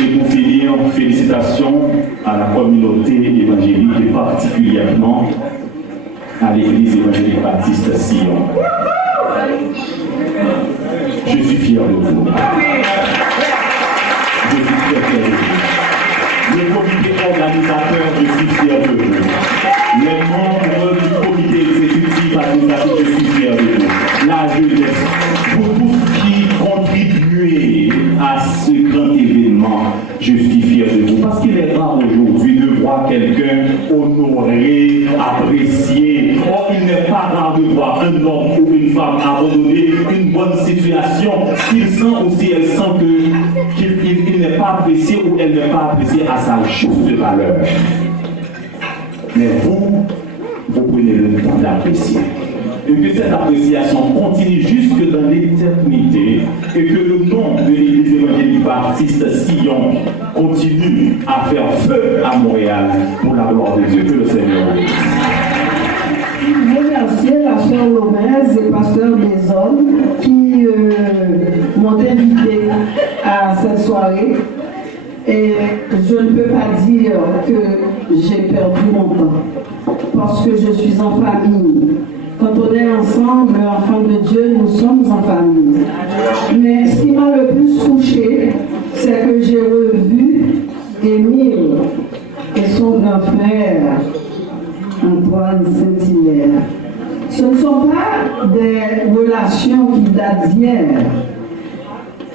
Et pour finir, félicitations à la communauté évangélique et particulièrement à l'église évangélique baptiste Sion. Je suis fier de vous. Je suis très fier de vous. Le comité organisateur, je suis fier de vous. Les membres apprécié. Or, il n'est pas rare de voir un homme ou une femme abandonner une bonne situation s'il sent ou si elle sent qu'il n'est pas apprécié ou elle n'est pas appréciée à sa juste valeur. Mais vous prenez le temps d'apprécier. Et que cette appréciation continue jusque dans l'éternité et que le nom de l'Église évangélique baptiste Sion continue à faire feu à Montréal pour la gloire de Dieu. Que le Seigneur bénisse. Je remercie la sœur Lomez et pasteur des hommes qui m'ont invité à cette soirée. Et je ne peux pas dire que j'ai perdu mon temps parce que je suis en famille. Quand on est ensemble, enfants de Dieu, nous sommes en famille. Mais ce qui m'a le plus touché, c'est que j'ai revu Émile et son grand frère, Antoine Saint-Hilaire. Ce ne sont pas des relations qui datent d'hier.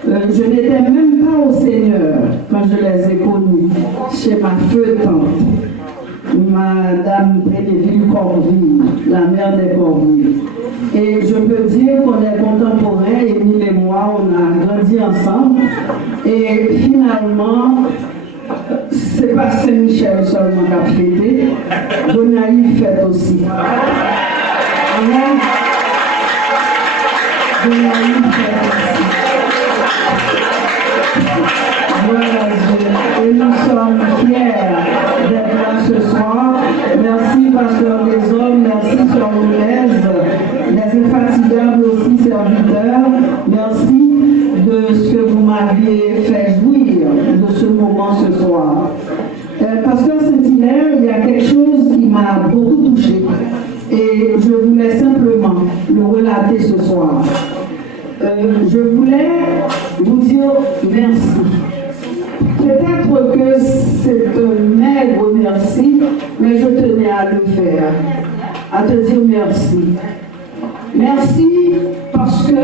Je n'étais même pas au Seigneur quand je les ai connus, chez ma feu-tante. Madame Bénéville Corville, la mère des Corvilles. Et je peux dire qu'on est contemporains, Émile et moi, on a grandi ensemble. Et finalement, c'est pas Saint-Michel seulement qui a fêté, Bonaï fête aussi. Amen. Bonaï fête aussi. Voilà Dieu. Et nous sommes fiers d'être là ce soir. Merci, pasteur des hommes, merci, sœur Lomez, les infatigables aussi serviteurs. Merci de ce que vous m'aviez fait jouir de ce moment ce soir. Pasteur Saint-Hilaire, il y a quelque chose qui m'a beaucoup touché et je voulais simplement le relater ce soir. Je voulais vous dire merci. Peut-être que c'est un maigre merci, mais je tenais à le faire, à te dire merci. Merci parce que,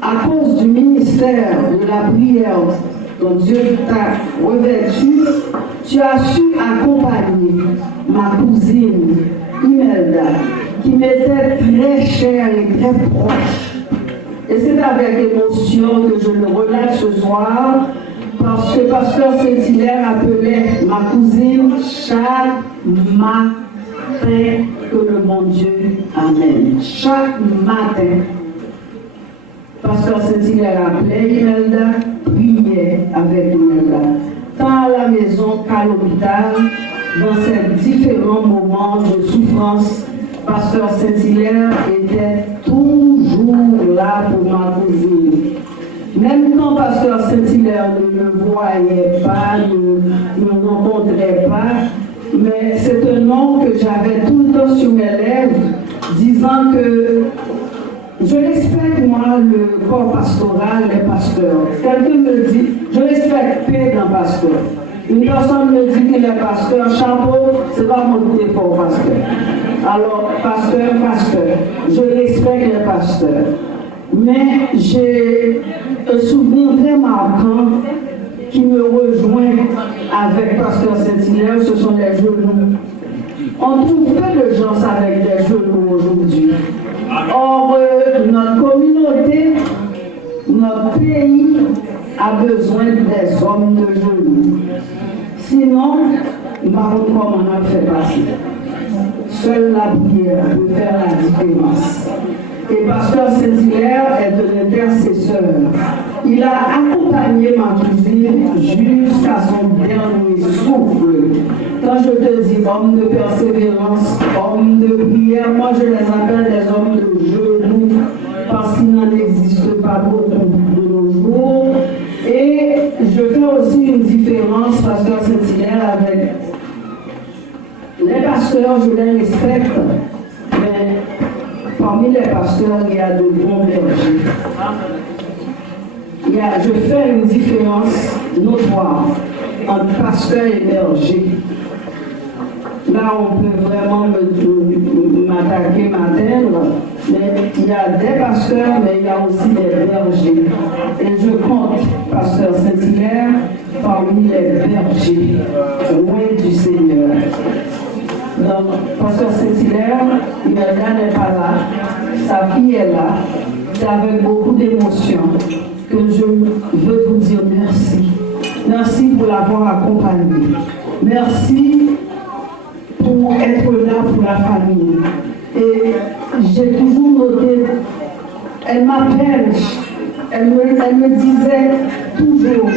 à cause du ministère de la prière dont Dieu t'a revêtu, tu as su accompagner ma cousine Imelda, qui m'était très chère et très proche. Et c'est avec émotion que je le relate ce soir, parce que pasteur Saint-Hilaire appelait ma cousine chaque matin que le bon Dieu amène. Chaque matin, pasteur Saint-Hilaire appelait Imelda, priait avec Imelda, tant à la maison qu'à l'hôpital, dans ces différents moments de souffrance. Pasteur Saint-Hilaire était toujours là pour ma cousine. Même quand pasteur Saint-Hilaire ne le voyait pas, ne le rencontrait pas, mais c'est un nom que j'avais tout le temps sur mes lèvres, disant que je respecte moi le corps pastoral, les pasteurs. Quelqu'un me dit, je respecte Pedro un pasteur. Une personne me dit qu'il est pasteur, chapeau, c'est pas mon défaut, pasteur. Alors, pasteur, je respecte les pasteurs. Mais j'ai un souvenir très marquant qui me rejoint avec pasteur Saint-Hilaire, ce sont les genoux. On trouve peu de gens avec des genoux aujourd'hui. Or, notre communauté, notre pays a besoin des hommes de genoux. Sinon, nous ne savons pas comment on a fait passer. Seule la prière peut faire la différence. Et pasteur Saint-Hilaire est de l'intercesseur. Il a accompagné ma cousine jusqu'à son dernier souffle. Quand je te dis homme de persévérance, homme de prière, moi je les appelle des hommes de genoux parce qu'il n'en existe pas beaucoup de nos jours. Et je fais aussi une différence, pasteur Saint-Hilaire, avec les pasteurs, je les respecte, mais parmi les pasteurs, il y a de bons bergers. Je fais une différence notoire entre pasteur et berger. Là, on peut vraiment m'attaquer, m'atteindre, mais il y a des pasteurs, mais il y a aussi des bergers. Et je compte pasteur Saint-Hilaire parmi les bergers, loin du Seigneur. Donc, Pasteur Saint-Hilaire, Imelda n'est pas là, sa fille est là. C'est avec beaucoup d'émotion que je veux vous dire merci. Merci pour l'avoir accompagné. Merci pour être là pour la famille. Et j'ai toujours noté, elle m'appelle, elle me disait toujours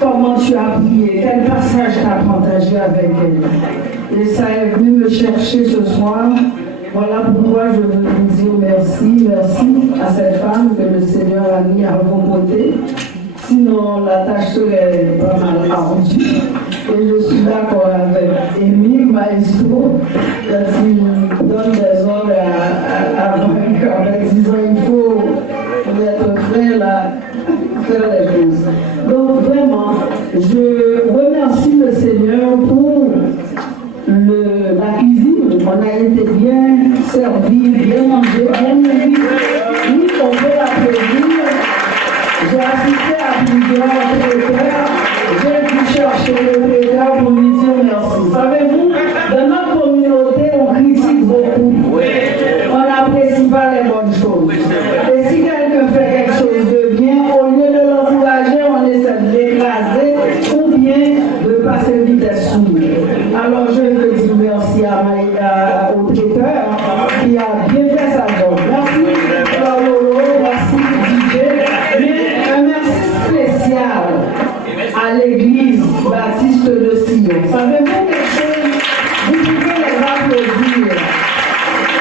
comment tu as prié, quel passage tu as partagé avec elle. Et ça est venu me chercher ce soir. Voilà pourquoi je veux vous dire merci, merci à cette femme que le Seigneur a mis à vos côtés. Sinon, la tâche serait pas mal ardue. Et je suis d'accord avec Émile Maestro, quand il donne des ordres à Vaincre, en disant il faut être frère là, faire les choses. Donc vraiment, je remercie le Seigneur pour la cuisine. On a été bien servi, bien mangé, bien nourri. Oui, on peut l'applaudir. J'ai assisté à plusieurs traiteurs. J'ai pu chercher le traiteur pour lui dire merci. Savez-vous, dans notre communauté, on critique beaucoup. On n'apprécie pas les bonnes choses. Et si quelqu'un fait quelque chose de bien, au lieu de l'encourager, on essaie de l'écraser ou bien de passer vitesse sous lui. Alors je veux dire merci au traiteur qui a bien fait sa job. Merci Lolo, merci DJ. Mais un merci spécial à l'église baptiste de Sion. Savez-vous quelque chose? Vous pouvez les applaudir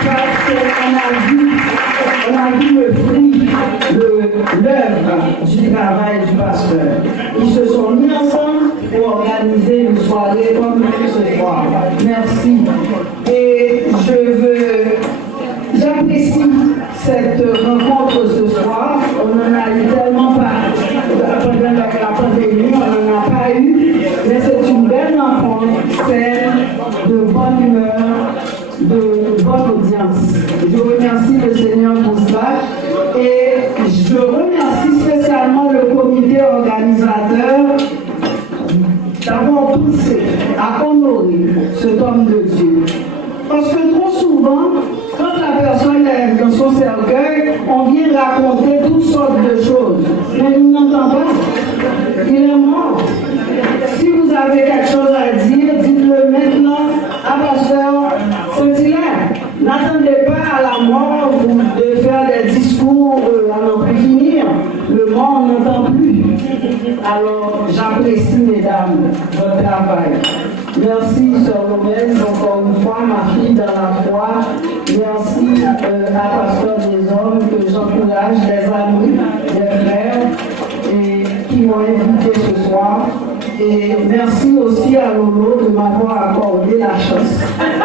parce qu'on a vu le fruit, l'œuvre du travail du pasteur. Ils se sont mis ensemble pour organiser une soirée comme ce soir. Merci. Et j'apprécie cette rencontre ce soir. On n'en a eu tellement pas. Pendant la pandémie, on n'en a pas eu. Mais c'est une belle rencontre, celle de bonne humeur, de bonne audience. Je remercie le Seigneur pour cela. Et je remercie spécialement le comité organisateur d'avoir poussé à honorer cet homme de Dieu. Parce que trop souvent, quand la personne est dans son cercueil, on vient raconter toutes sortes de choses. Mais il n'entend pas. Il est mort. Si vous avez quelque chose à dire, dites-le maintenant à Pasteur Saint-Hilaire. N'attendez pas à la mort de faire des discours à n'en plus finir. Le mort n'entend plus. Alors, j'apprécie, mesdames, votre travail. Merci, Sœur Lomez, encore une fois, ma fille dans la foi. Merci à Pasteur des Hommes, que j'encourage, des amis, des frères, et qui m'ont invité ce soir. Et merci aussi à Lolo de m'avoir accordé la chance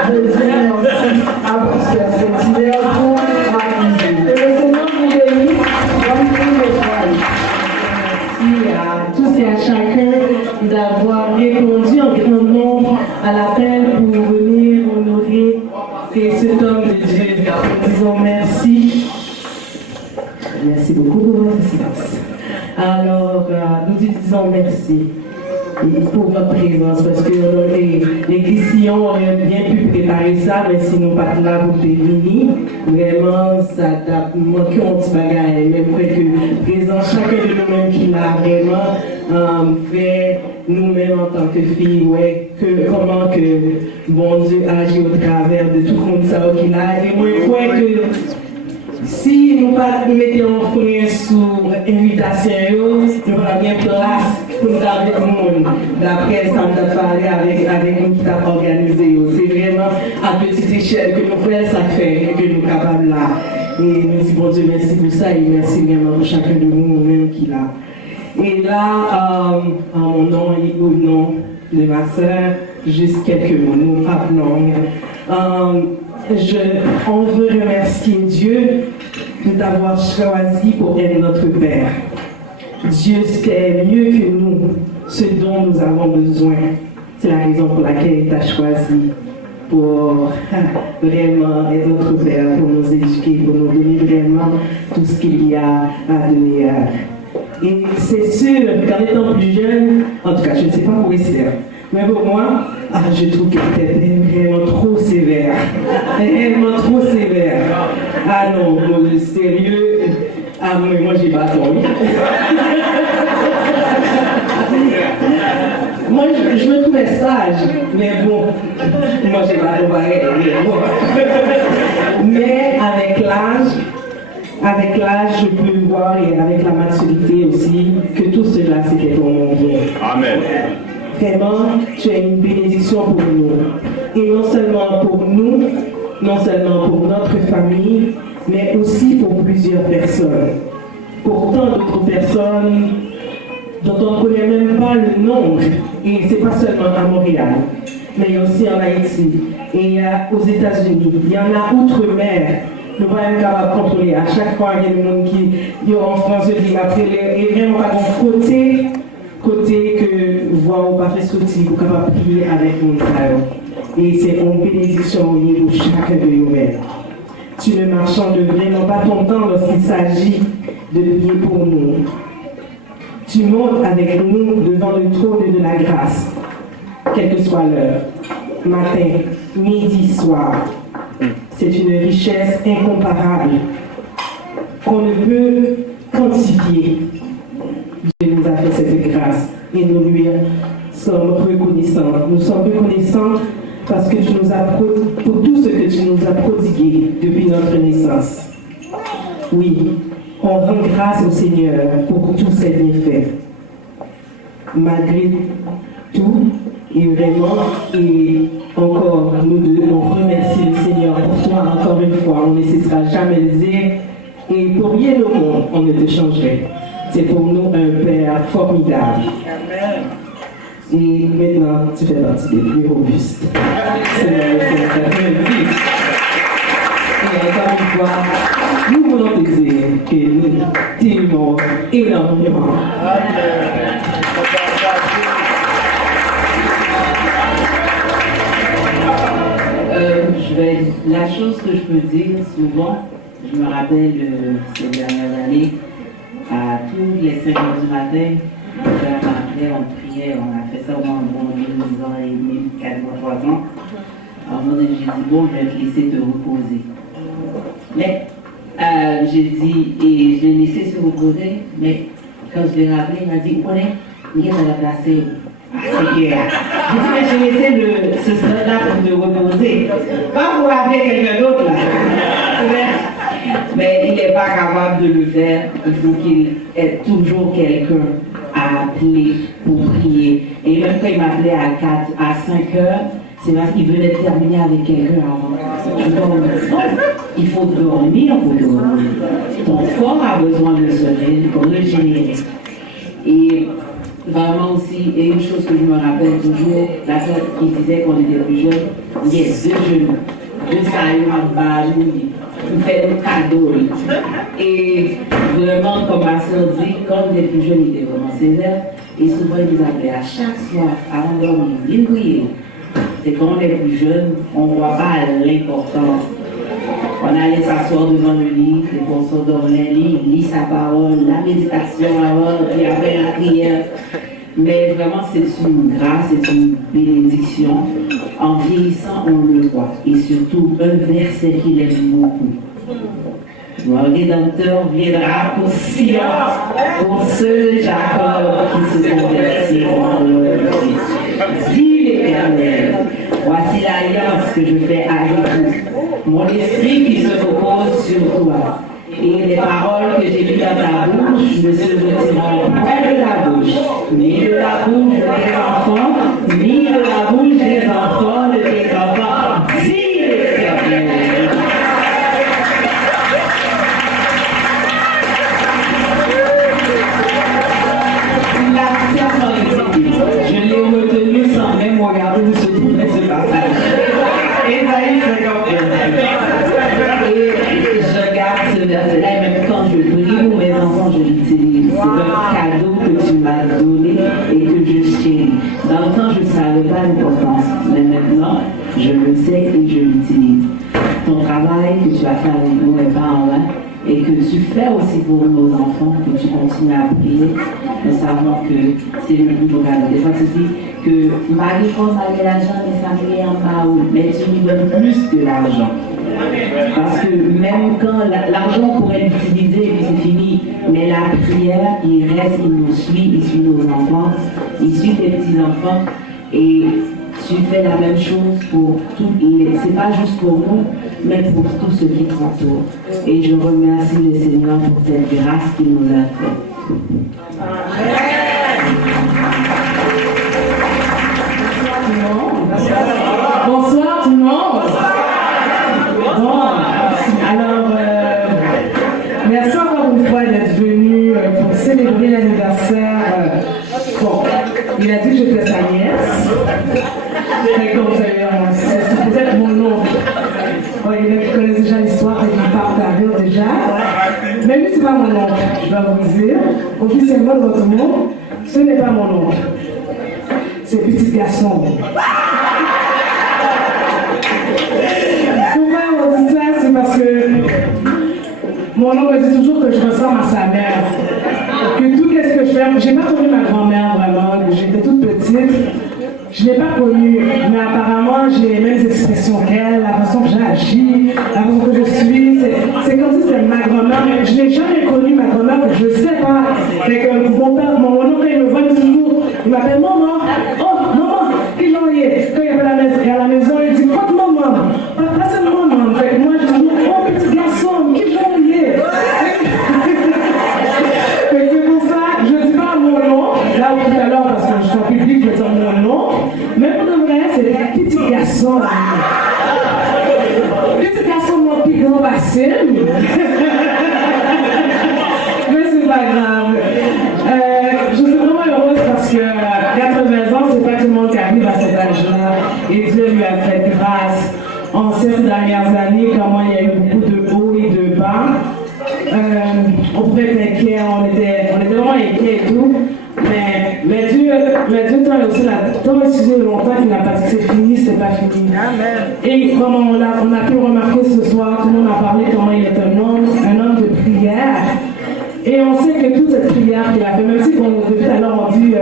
de dire merci à Pasteur Saint-Hilaire pour ma visite. Que le Seigneur vous bénisse. Bonne nuit de soirée. Merci à tous et à chacun d'avoir répondu en grand nombre à l'appel pour venir honorer cet homme de Dieu. Nous disons merci. Merci beaucoup pour votre silence. Alors, nous disons merci pour votre présence, parce que les Sion auraient bien pu préparer ça, mais si nous pas là pour venir, vraiment, ça t'a manqué un petit bagage. Même que présent, chacun de nous-mêmes qui l'a vraiment fait, nous-mêmes en tant que filles, ouais, comment que bon Dieu agit au travers de tout le monde ça qu'il a. Et moi, je crois que si nous ne mettons pas sous invitation, nous n'avons bien place pour nous avec le monde. D'après ça, nous avons parlé avec nous qui avons organisé. C'est vraiment à petite échelle que nous faisons ça fait et que nous sommes capables là. Et nous disons bon Dieu merci pour ça et merci vraiment pour chacun de nous-mêmes qui l'a. Et là, en mon nom et au nom de ma sœur, juste quelques mots. Nous rappelons. On veut remercier Dieu de t'avoir choisi pour être notre Père. Dieu sait mieux que nous ce dont nous avons besoin. C'est la raison pour laquelle il t'a choisi pour vraiment être notre Père, pour nous éduquer, pour nous donner vraiment tout ce qu'il y a à donner. Et c'est sûr qu'en étant plus jeune, en tout cas je ne sais pas pour Esther, Mais pour moi, je trouve que c'était vraiment trop sévère. Vraiment trop sévère. Ah non, sérieux. Ah mais moi j'ai pas tort. Moi je me trouvais sage, mais bon, moi j'ai pas tort pareil. Mais avec l'âge, je peux voir et avec la maturité aussi que tout cela c'était pour mon bien. Amen. Vraiment, tu es une bénédiction pour nous. Et non seulement pour nous, non seulement pour notre famille, mais aussi pour plusieurs personnes. Pour tant d'autres personnes dont on ne connaît même pas le nombre. Et ce n'est pas seulement à Montréal, mais aussi en Haïti et aux États-Unis. Il y en a outre-mer. Nous ne sommes pas capables de contrôler. À chaque fois, il y a des gens qui, en France, je dis après, et vraiment pas bon côté que voir ou pas fait sortir pour capable prier avec mon frère. Et c'est une bénédiction au niveau de chacun de nous-mêmes. Tu ne marchandes vraiment pas ton temps lorsqu'il s'agit de prier pour nous. Tu montes avec nous devant le trône de la grâce, quelle que soit l'heure, matin, midi, soir. C'est une richesse incomparable qu'on ne peut quantifier. Dieu nous a fait cette grâce et nous lui sommes reconnaissants. Nous sommes reconnaissants parce que tu nous as pour tout ce que tu nous as prodigué depuis notre naissance. Oui, on rend grâce au Seigneur pour tous ses bienfaits. Malgré tout, et vraiment, et encore, nous deux, on remercie le Seigneur pour toi encore une fois. On ne cessera jamais de dire, et pour rien au monde, on ne te changerait. C'est pour nous un Père formidable. Et maintenant, tu fais partie des plus robustes. C'est le Seigneur. Et encore une fois, nous voulons te dire que nous t'aimons énormément. La chose que je peux dire souvent, je me rappelle ces dernières années, à tous les 5 heures du matin, mon frère m'appelait, on priait, on a fait ça au moins 2 ans et demi, 3 ans. Alors moi j'ai dit, bon, je vais te laisser te reposer. Mais j'ai dit, et je l'ai laissé se reposer, mais quand je l'ai rappelé, il m'a dit, on est, il est à la place. C'est clair. J'ai dit, mais j'ai laissé ce slot-là pour me reposer. Pas pour appeler quelqu'un d'autre là. Mais il n'est pas capable de le faire. Il faut qu'il ait toujours quelqu'un à appeler pour prier. Et même quand il m'appelait à 5 heures, c'est parce qu'il venait de terminer avec quelqu'un avant. Donc, il faut dormir pour dormir. Ton corps a besoin de se régénérer. Et vraiment aussi, et une chose que je me rappelle toujours, la fête qui disait qu'on était plus jeunes, il y a 2 genoux, 2 saillots en bas, nous fait un cadeau. Et vraiment, comme ma soeur dit, quand on était plus jeunes, il était vraiment sévère. Et souvent, il nous appelait à chaque soir, avant de dormir, il priait. C'est quand on est plus jeune, on ne voit pas l'importance. On allait s'asseoir devant le lit, et on s'endormait, il lit sa parole, la méditation avant, puis après la prière. Mais vraiment, c'est une grâce, c'est une bénédiction. En vieillissant, on le voit. Et surtout, un verset qu'il aime beaucoup. Le Rédempteur viendra pour Sion, pour ceux de Jacob qui se convertiront. Dis l'Éternel, voici l'alliance que je fais avec vous, mon esprit qui se repose sur toi. Et les paroles que j'ai lues dans ta bouche ne se retireront pas de la bouche, ni de la bouche des enfants, ni de la bouche des enfants de tes enfants. Dis l'Éternel. Je l'ai retenu sans même regarder où se trouvait ce passage. Ésaïe 51. Et je garde ce verset-là, et même quand je prie pour mes enfants, je l'utilise. C'est un cadeau que tu m'as donné et que je chéris. Dans le temps, je ne savais pas l'importance, mais maintenant, je le sais et je l'utilise. Ton travail que tu as fait avec nous n'est pas en vain. Et que tu fais aussi pour nos enfants, que tu continues à prier, nous savons que c'est le plus beau cadeau. Des fois, tu dis que malgré l'argent, mais ça me met en bas, mais tu lui donnes plus que l'argent. Parce que même quand l'argent pourrait l'utiliser et puis c'est fini, mais la prière, il reste, il nous suit, il suit nos enfants, il suit tes petits-enfants et tu fais la même chose pour tous les, c'est pas juste pour nous, mais pour tous ceux qui t'entourent. Et je remercie le Seigneur pour cette grâce qu'il nous a faite. Bonsoir tout le monde. Bon, alors, merci encore une fois d'être venu pour célébrer l'anniversaire. Bon, il a dit que j'étais sa nièce. Mais comme vous savez, c'est supposé être mon oncle. Bon, il y en a qui connaissent déjà l'histoire et qui partent à rire déjà. Mais lui, c'est pas mon oncle, je dois vous dire. Officiellement, dans votre monde, ce n'est pas mon oncle. C'est petit garçon. Pourquoi on dit ça? C'est parce que mon oncle dit toujours que je ressemble à sa mère. Que tout ce que je fais, j'ai pas connu ma grand-mère vraiment, j'étais toute petite. Je ne l'ai pas connue, mais apparemment j'ai les mêmes expressions qu'elle, la façon que j'agis, la façon que je suis. C'est comme si c'était ma grand-mère, mais je n'ai jamais connu ma grand-mère, je ne sais pas. Mon père, mon oncle, il me voit toujours, il m'appelle maman. Oh, maman, qui j'en ai? Quand il est à la maison, il dit quoi maman? Pas seulement maman. Moi je dis oh petit garçon, qui j'en ai? C'est pour ça, je ne dis pas mon nom, là où tout à l'heure, parce que je suis en public, je vais dire mon nom. Mais pour de vrai, c'est un petit garçon. Petit garçon, mon plus grand bassin. Mais c'est pas grave. Je suis vraiment heureuse parce que 80 ans, c'est pas tout le monde qui arrive à cet âge-là. Et Dieu lui a fait grâce en ces dernières années, comment il y a eu beaucoup de hauts et de bas. On pouvait être inquiet, on était vraiment inquiets et tout. Mais Dieu t'a aussi utilisé longtemps qu'il n'a pas dit que c'est fini, c'est pas fini. Et comme on a pu remarquer ce soir, tout le monde a parlé comment il est un homme de prière. Et on sait que toute cette prière qu'il a fait, même si depuis tout à l'heure on dit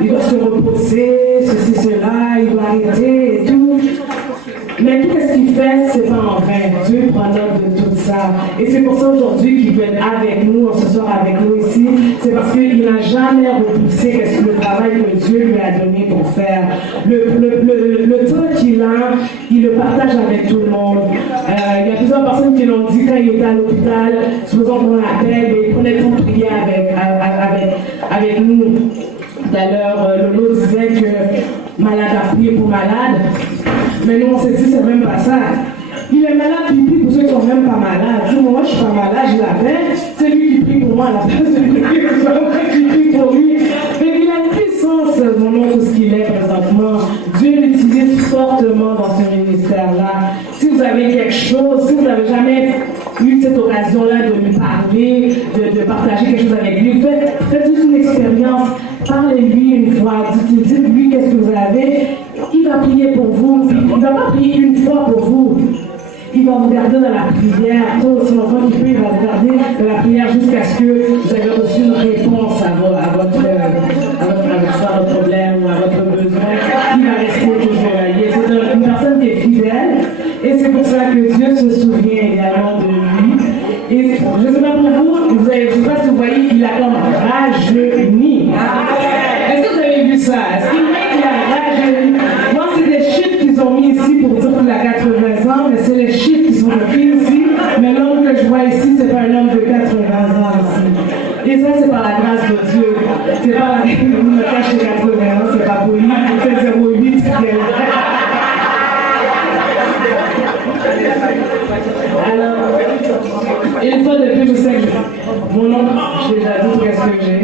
il doit se reposer, ceci, cela, il doit arrêter et tout. Mais tout ce qu'il fait, c'est pas en vain. Dieu prend note de tout ça. Et c'est pour ça aujourd'hui qu'il veut être avec nous, ce soir avec nous ici. C'est parce qu'il n'a jamais repoussé le travail que Dieu lui a donné pour faire. Le temps qu'il a, il le partage avec tout le monde. Il y a plusieurs personnes qui l'ont dit quand il était à l'hôpital, supposons qu'on l'appelle, mais il prenait le temps de prier avec nous. Tout à l'heure, Lolo disait que malade a prié pour malade. Mais nous, on s'est dit, c'est même pas ça. Il est malade, il prie pour ceux qui sont même pas malades. Si moi, je suis pas malade, je l'appelle. C'est lui qui prie pour moi à la place de lui. C'est qui prie pour lui. Mais il a une puissance, mon nom, tout ce qu'il est présentement. Dieu l'utilise fortement dans ce ministère-là. Si vous avez quelque chose, si vous n'avez jamais eu cette occasion-là de lui parler, de partager quelque chose avec lui, faites juste une expérience. Parlez-lui une fois, dites-lui qu'est-ce que vous avez. Il va prier pour vous. Il ne va pas prier une fois pour vous. Il va vous garder dans la prière. Tout aussi longtemps qu'il peut, il va vous garder dans la prière jusqu'à ce que vous ayez reçu une réponse à votre problème ou à votre besoin. Il va rester toujours là. C'est une personne qui est fidèle. Et c'est pour ça que Dieu se souvient également de lui. Et je ne sais pas pour vous, je ne sais pas si vous voyez, il a comme rajeuni. Est-ce que vous avez vu ça? Est-ce qu'il a rajeuni? Moi, c'est des chiffres qu'ils ont mis ici pour dire qu'il a 80 ans, mais c'est les chiffres qui sont écrits ici. Mais l'homme que je vois ici, ce n'est pas un homme de 80 ans ici. Et ça, c'est par la grâce de Dieu. C'est pas la il me cache 80 ans, c'est pas poli. C'est 0,8 qui est alors, une fois de plus, je sais que mon oncle, j'ai déjà dit qu'est-ce que j'ai,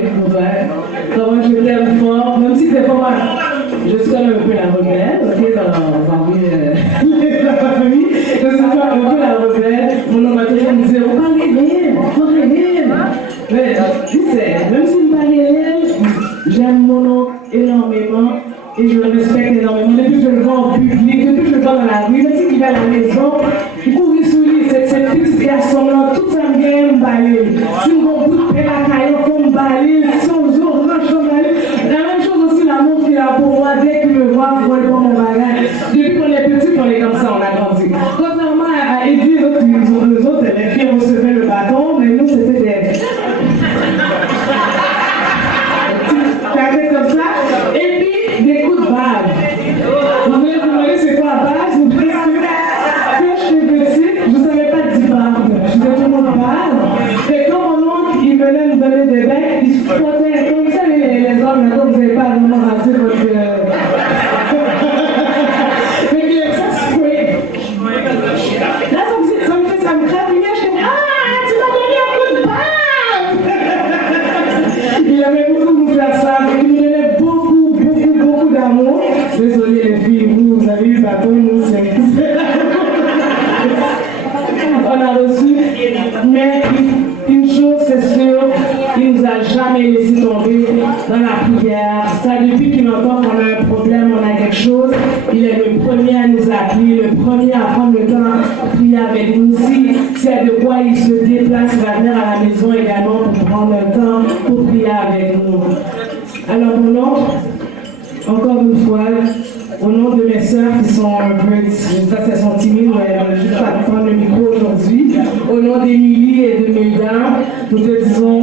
comment je t'aime fort, même si des fois, je suis quand même un peu la rebelle, ok, dans la famille, je suis un peu la rebelle, mon oncle m'a toujours dit, on parle rien, il faut rien. Mais, tu sais, même s'il me parle rien, j'aime mon oncle énormément. Et je le respecte énormément. Depuis que je le vois en public, depuis que je le vois dans la rue, même s'il va à la maison, il couvre sous lui, cette petite garçon-là, tout ça vient me balayer. Si mon bout de paix à caillot, il faut me balayer. Si on joue, on range, on balaye. La même chose aussi, l'amour qu'il a pour moi, dès qu'il me voir, il faut aller voir mon bagage. Depuis qu'on est petit, on est comme ça, on a grandi. Contrairement à Eddie, les autres, les filles recevaient le bâton, mais nous, c'était des comme ça, et puis des coups de balle. Vous voulez vous demander c'est quoi la balle? Vous pensez que quand j'étais petite, je ne savais pas 10 balles. Je disais tout le monde balle. Et quand mon oncle, il venait nous donner des becs, il se frottait. Comme ça, les hommes, là, vous n'avez pas vraiment rasé votre... Mais bien, ça se fait. Là, ça me crapignait. Je disais, ah, tu m'as donné un coup de balle! Il avait beaucoup de faire ça. Il me donnait beaucoup d'amour. Désolé les filles, vous avez eu le bâton, nous c'est... On a reçu, mais une chose c'est sûr, il ne nous a jamais laissé tomber dans la prière. Ça, depuis qu'il entend qu'on a un problème, on a quelque chose, il est le premier à nous appeler, le premier à prendre le temps de prier avec nous. Si c'est de quoi il se déplace, il va venir à la maison également pour prendre le temps pour prier avec nous. Alors mon oncle, encore une fois, au nom de mes sœurs qui sont un peu, j'espère qu'elles sont timides, mais elles veulent juste pas prendre le micro aujourd'hui, au nom d'Émilie et de Mesdames, nous te disons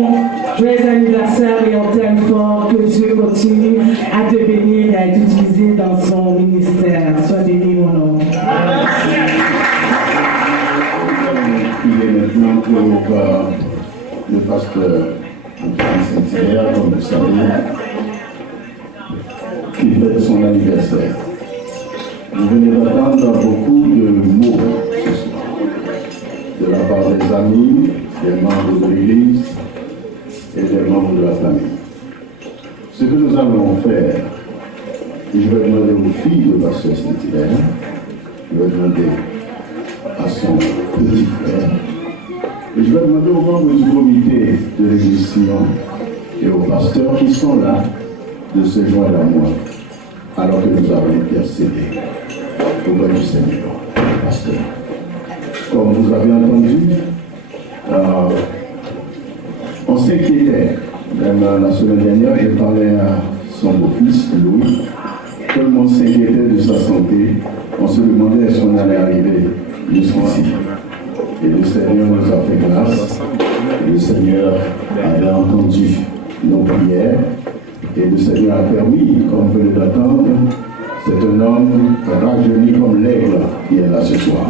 joyeux anniversaire et on t'aime fort, que Dieu continue à te bénir et à t'utiliser dans son ministère. Sois béni, mon oncle. Il est maintenant pour le pasteur Saint-Hilaire, comme vous savez, qui fête son anniversaire. Vous venez d'entendre beaucoup de mots ce soir, de la part des amis, des membres de l'Église et des membres de la famille. Ce que nous allons faire, je vais demander aux filles de pasteur Saint-Hilaire, je vais demander à son petit frère, et je vais demander aux membres du comité de l'Église Sion et aux pasteurs qui sont là de se joindre à moi, alors que nous avons intercédé auprès du Seigneur, pasteur. Comme vous avez entendu, on s'inquiétait. Même la semaine dernière, j'ai parlé à son beau-fils, Louis. Tout le monde s'inquiétait de sa santé. On se demandait est-ce qu'on allait arriver jusqu'ici. Et le Seigneur nous a fait grâce. Le Seigneur avait entendu nos prières. Et le Seigneur a permis, comme vous venez d'attendre, c'est un homme rajeuni comme l'aigle qui est là ce soir.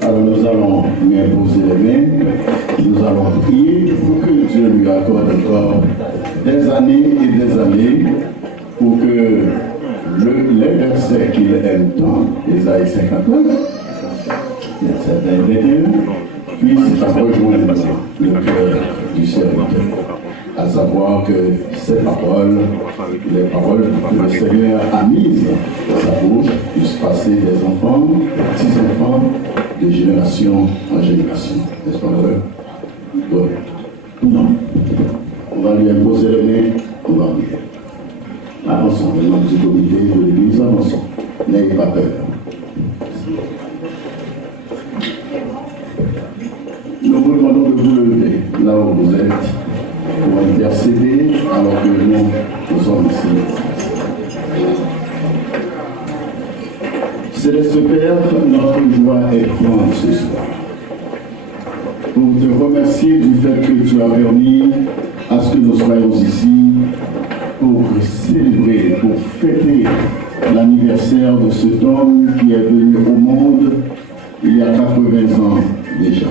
Alors nous allons lui imposer les mains, nous allons prier pour que Dieu lui accorde encore des années et des années pour que les versets qu'il aime tant, Ésaïe 59, verset 21, puissent rejoindre le cœur du serviteur. À savoir que ces paroles, les paroles que le Seigneur a mises dans sa bouche, puissent passer des enfants, des petits-enfants, de génération en génération. N'est-ce pas vrai? Oui. Non. On va lui imposer les mains, on va prier. Avançons, les membres du comité de l'Église, avançons. N'ayez pas peur. Nous vous demandons de vous lever là où vous êtes, pour intercéder alors que nous sommes ici. Céleste Père, notre joie est grande ce soir. Pour te remercier du fait que tu as permis à ce que nous soyons ici pour célébrer, pour fêter l'anniversaire de cet homme qui est venu au monde il y a 80 ans déjà.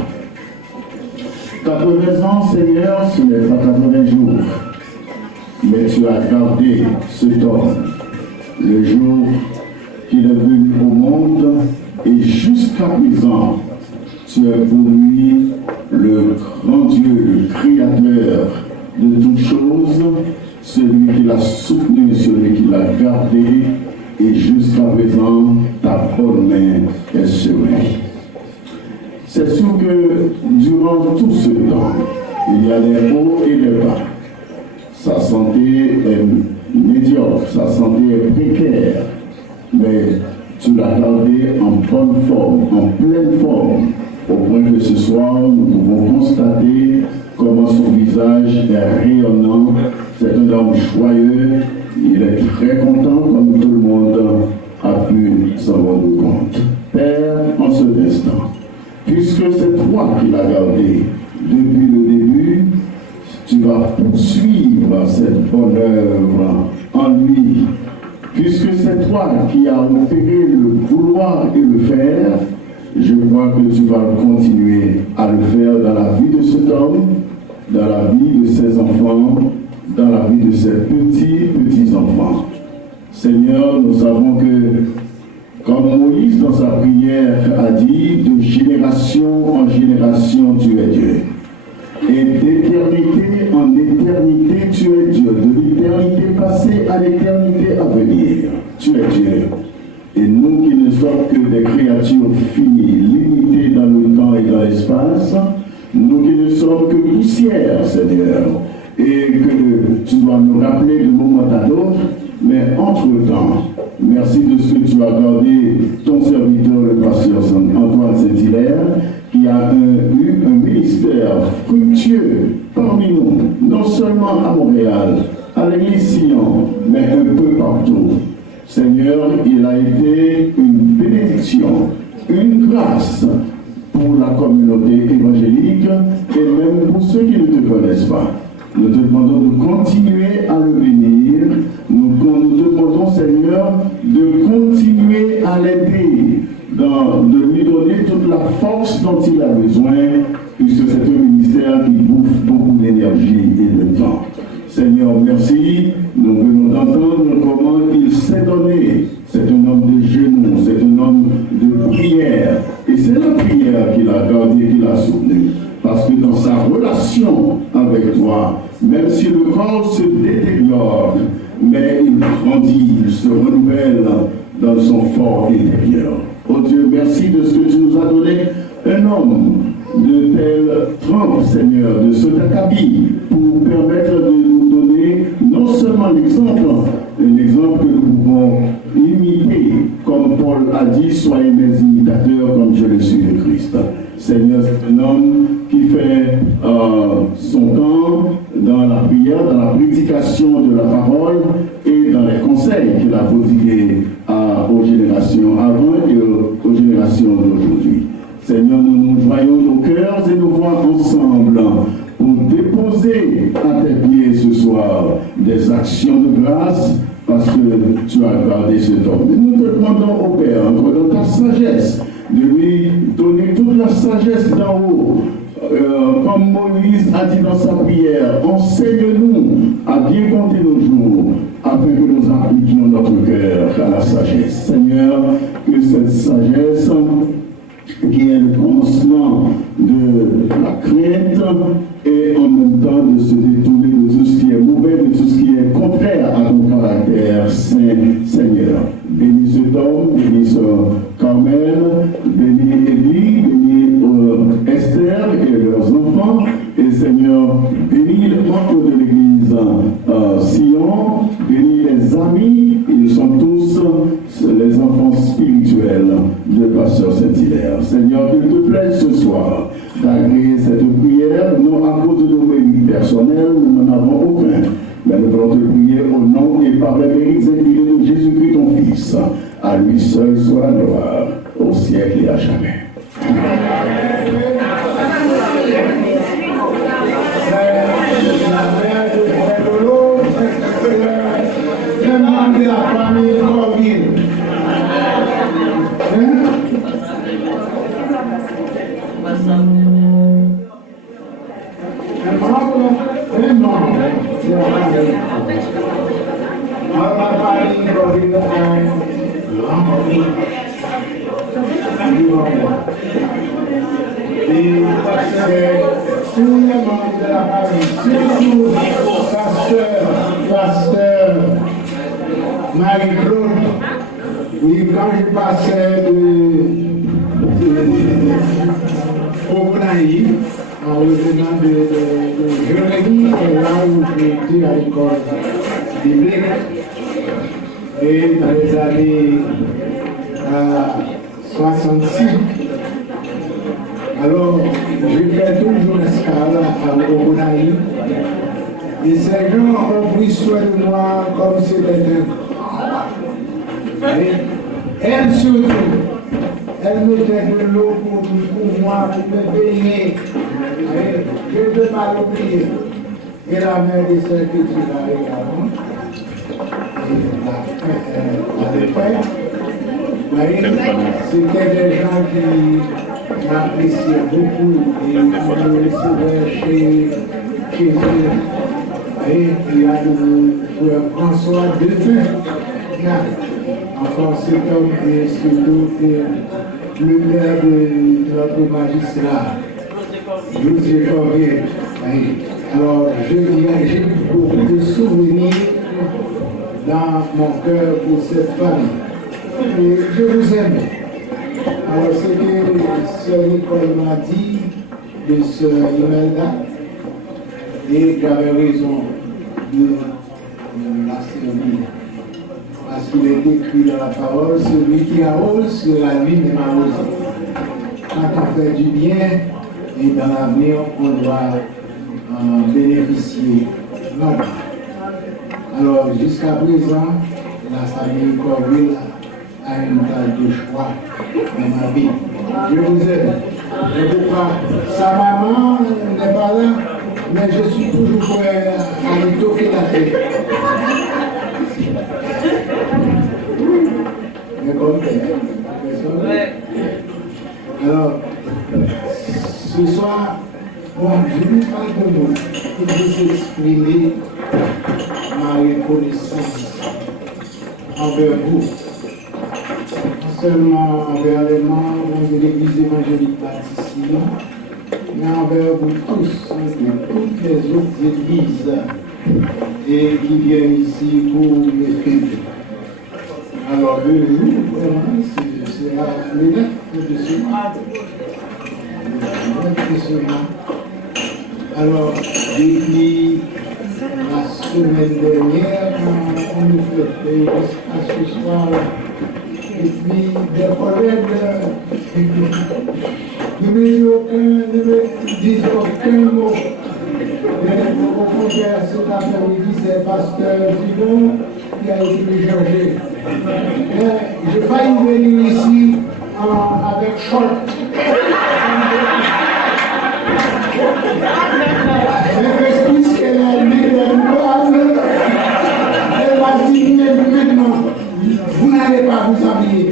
80 ans, Seigneur, ce n'est pas 80 jours, mais tu as gardé cet homme le jour qu'il est venu au monde et jusqu'à présent, tu es pour lui le grand Dieu, le créateur de toutes choses, celui qui l'a soutenu, celui qui l'a gardé et jusqu'à présent, ta bonne main est sur lui. C'est sûr que durant tout ce temps, il y a des hauts et des bas. Sa santé est médiocre, sa santé est précaire, mais tu l'as gardé en bonne forme, en pleine forme, au point que ce soir, nous pouvons constater comment son visage est rayonnant. C'est un homme joyeux, il est très content comme tout le monde a pu s'en rendre compte. Père, en cet instant, puisque c'est toi qui l'as gardé depuis le début, tu vas poursuivre cette bonne œuvre en lui. Puisque c'est toi qui as opéré le vouloir et le faire, je crois que tu vas continuer à le faire dans la vie de cet homme, dans la vie de ses enfants, dans la vie de ses petits-enfants. Seigneur, nous savons que, comme Moïse dans sa prière a dit, de génération en génération tu es Dieu. Et d'éternité en éternité tu es Dieu. De l'éternité passée à l'éternité à venir, tu es Dieu. Et nous qui ne sommes que des créatures finies, limitées dans le temps et dans l'espace, nous qui ne sommes que poussière, Seigneur, et que tu dois nous rappeler de moment à l'autre, mais entre-temps, merci de ce que tu as gardé ton serviteur, le pasteur Antoine Saint-Hilaire, qui a eu un ministère fructueux parmi nous, non seulement à Montréal, à l'église Sion, mais un peu partout. Seigneur, il a été une bénédiction, une grâce pour la communauté évangélique et même pour ceux qui ne te connaissent pas. Nous te demandons de continuer à le bénir. Nous te demandons, Seigneur, de continuer à l'aider, de lui donner toute la force dont il a besoin, puisque c'est un ministère qui bouffe beaucoup d'énergie et de temps. Seigneur, merci. Nous venons d'entendre comment il s'est donné. C'est un homme de genoux, c'est un homme de prière. Et c'est la prière qu'il a gardée, qu'il a soutenue. Parce que dans sa relation avec toi, même si le corps se détériore, mais il grandit, il se renouvelle dans son fort intérieur. Oh Dieu, merci de ce que tu nous as donné, un homme de tel trempe, Seigneur, de ce Takabi, pour permettre de nous donner non seulement l'exemple, un exemple que nous pouvons imiter, comme Paul a dit, soyez mes imitateurs comme je le suis de Christ. Seigneur, c'est un homme qui fait son temps dans la prière, dans la prédication de la parole et dans les conseils qu'il a prodigués aux générations avant et aux générations d'aujourd'hui. Seigneur, nous nous joignons nos cœurs et nos voix ensemble pour déposer à tes pieds ce soir des actions de grâce parce que tu as gardé cet homme. Et nous te demandons au Père, encore dans ta sagesse, de lui donner toute la sagesse d'en haut. Comme Moïse a dit dans sa prière, enseigne-nous à bien compter nos jours, afin que nous appliquions notre cœur à la sagesse. Seigneur, que cette sagesse, qui est le commencement de la crainte, et en même temps de se détourner de tout ce qui est mauvais, de tout ce qui est contraire à ton caractère saint, Seigneur. Bénis cet homme, bénis Carmel, bénis Élie, bénis Esther et leurs enfants, et Seigneur, bénis les membres de l'église Sion, bénis les amis, ils sont tous les enfants spirituels de Pasteur Saint-Hilaire. Seigneur, qu'il te plaise ce soir d'agréer cette prière, non à cause de nos mérites personnels, nous n'en avons aucun, mais nous voulons te prier au nom et par les mérites infinis de Jésus-Christ, ton Fils. À lui seul soit la gloire, au siècle et à jamais. Pasteur Marie-Claude, oui, quand je passais au Bonaï, en revenant de Jérémie, et là où j'ai été à l'école biblique, et dans les années 66. Alors, j'ai fait toujours escale au Bonaï. Et ces gens ont pris soin de moi comme c'était un grand. Elle surtout, elle mettait de l'eau pour moi, pour me baigner. Je ne peux pas l'oublier. Et la mère des sœurs que tu l'as également. C'était des gens qui m'appréciaient beaucoup et qui me recevaient chez eux. Et il y a le François Devin. Encore cet homme est surtout le père de notre magistrat, José Corrier. Alors, j'ai beaucoup de souvenirs dans mon cœur pour cette famille. Et je vous aime. Alors, ce que Sœur Nicole m'a dit de Sœur Imelda, et j'avais raison de la servir. Parce qu'il est écrit dans la parole, celui qui arrose sera lui-même arrosé. Quand on fait du bien, et dans l'avenir, on doit bénéficier. Non. Alors, jusqu'à présent, la famille Corville a une tâche de choix dans ma vie. Je vous aime. Je vous crois. Sa maman n'est pas là, mais je suis toujours prêt à lui toquer la tête. Alors, ce soir, bon, je ne parle de mots pour vous exprimer ma reconnaissance envers vous. Non seulement envers les membres de l'Église évangélique Baptiste, mais envers vous tous, de toutes les autres églises et qui viennent ici pour m'écouter. Alors, le jour, vraiment, c'est le 9 de ce mois. Le 9 de ce mois. Alors, depuis la semaine dernière, on nous fait à ce soir, et puis des collègues ne me disent aucun mot. Au contraire, cet après-midi, c'est Pasteur Dibon qui a été chargé. J'ai failli venir ici avec short. Mais puisqu'elle a mis les poils, elle m'a dit maintenant, vous n'allez pas vous habiller.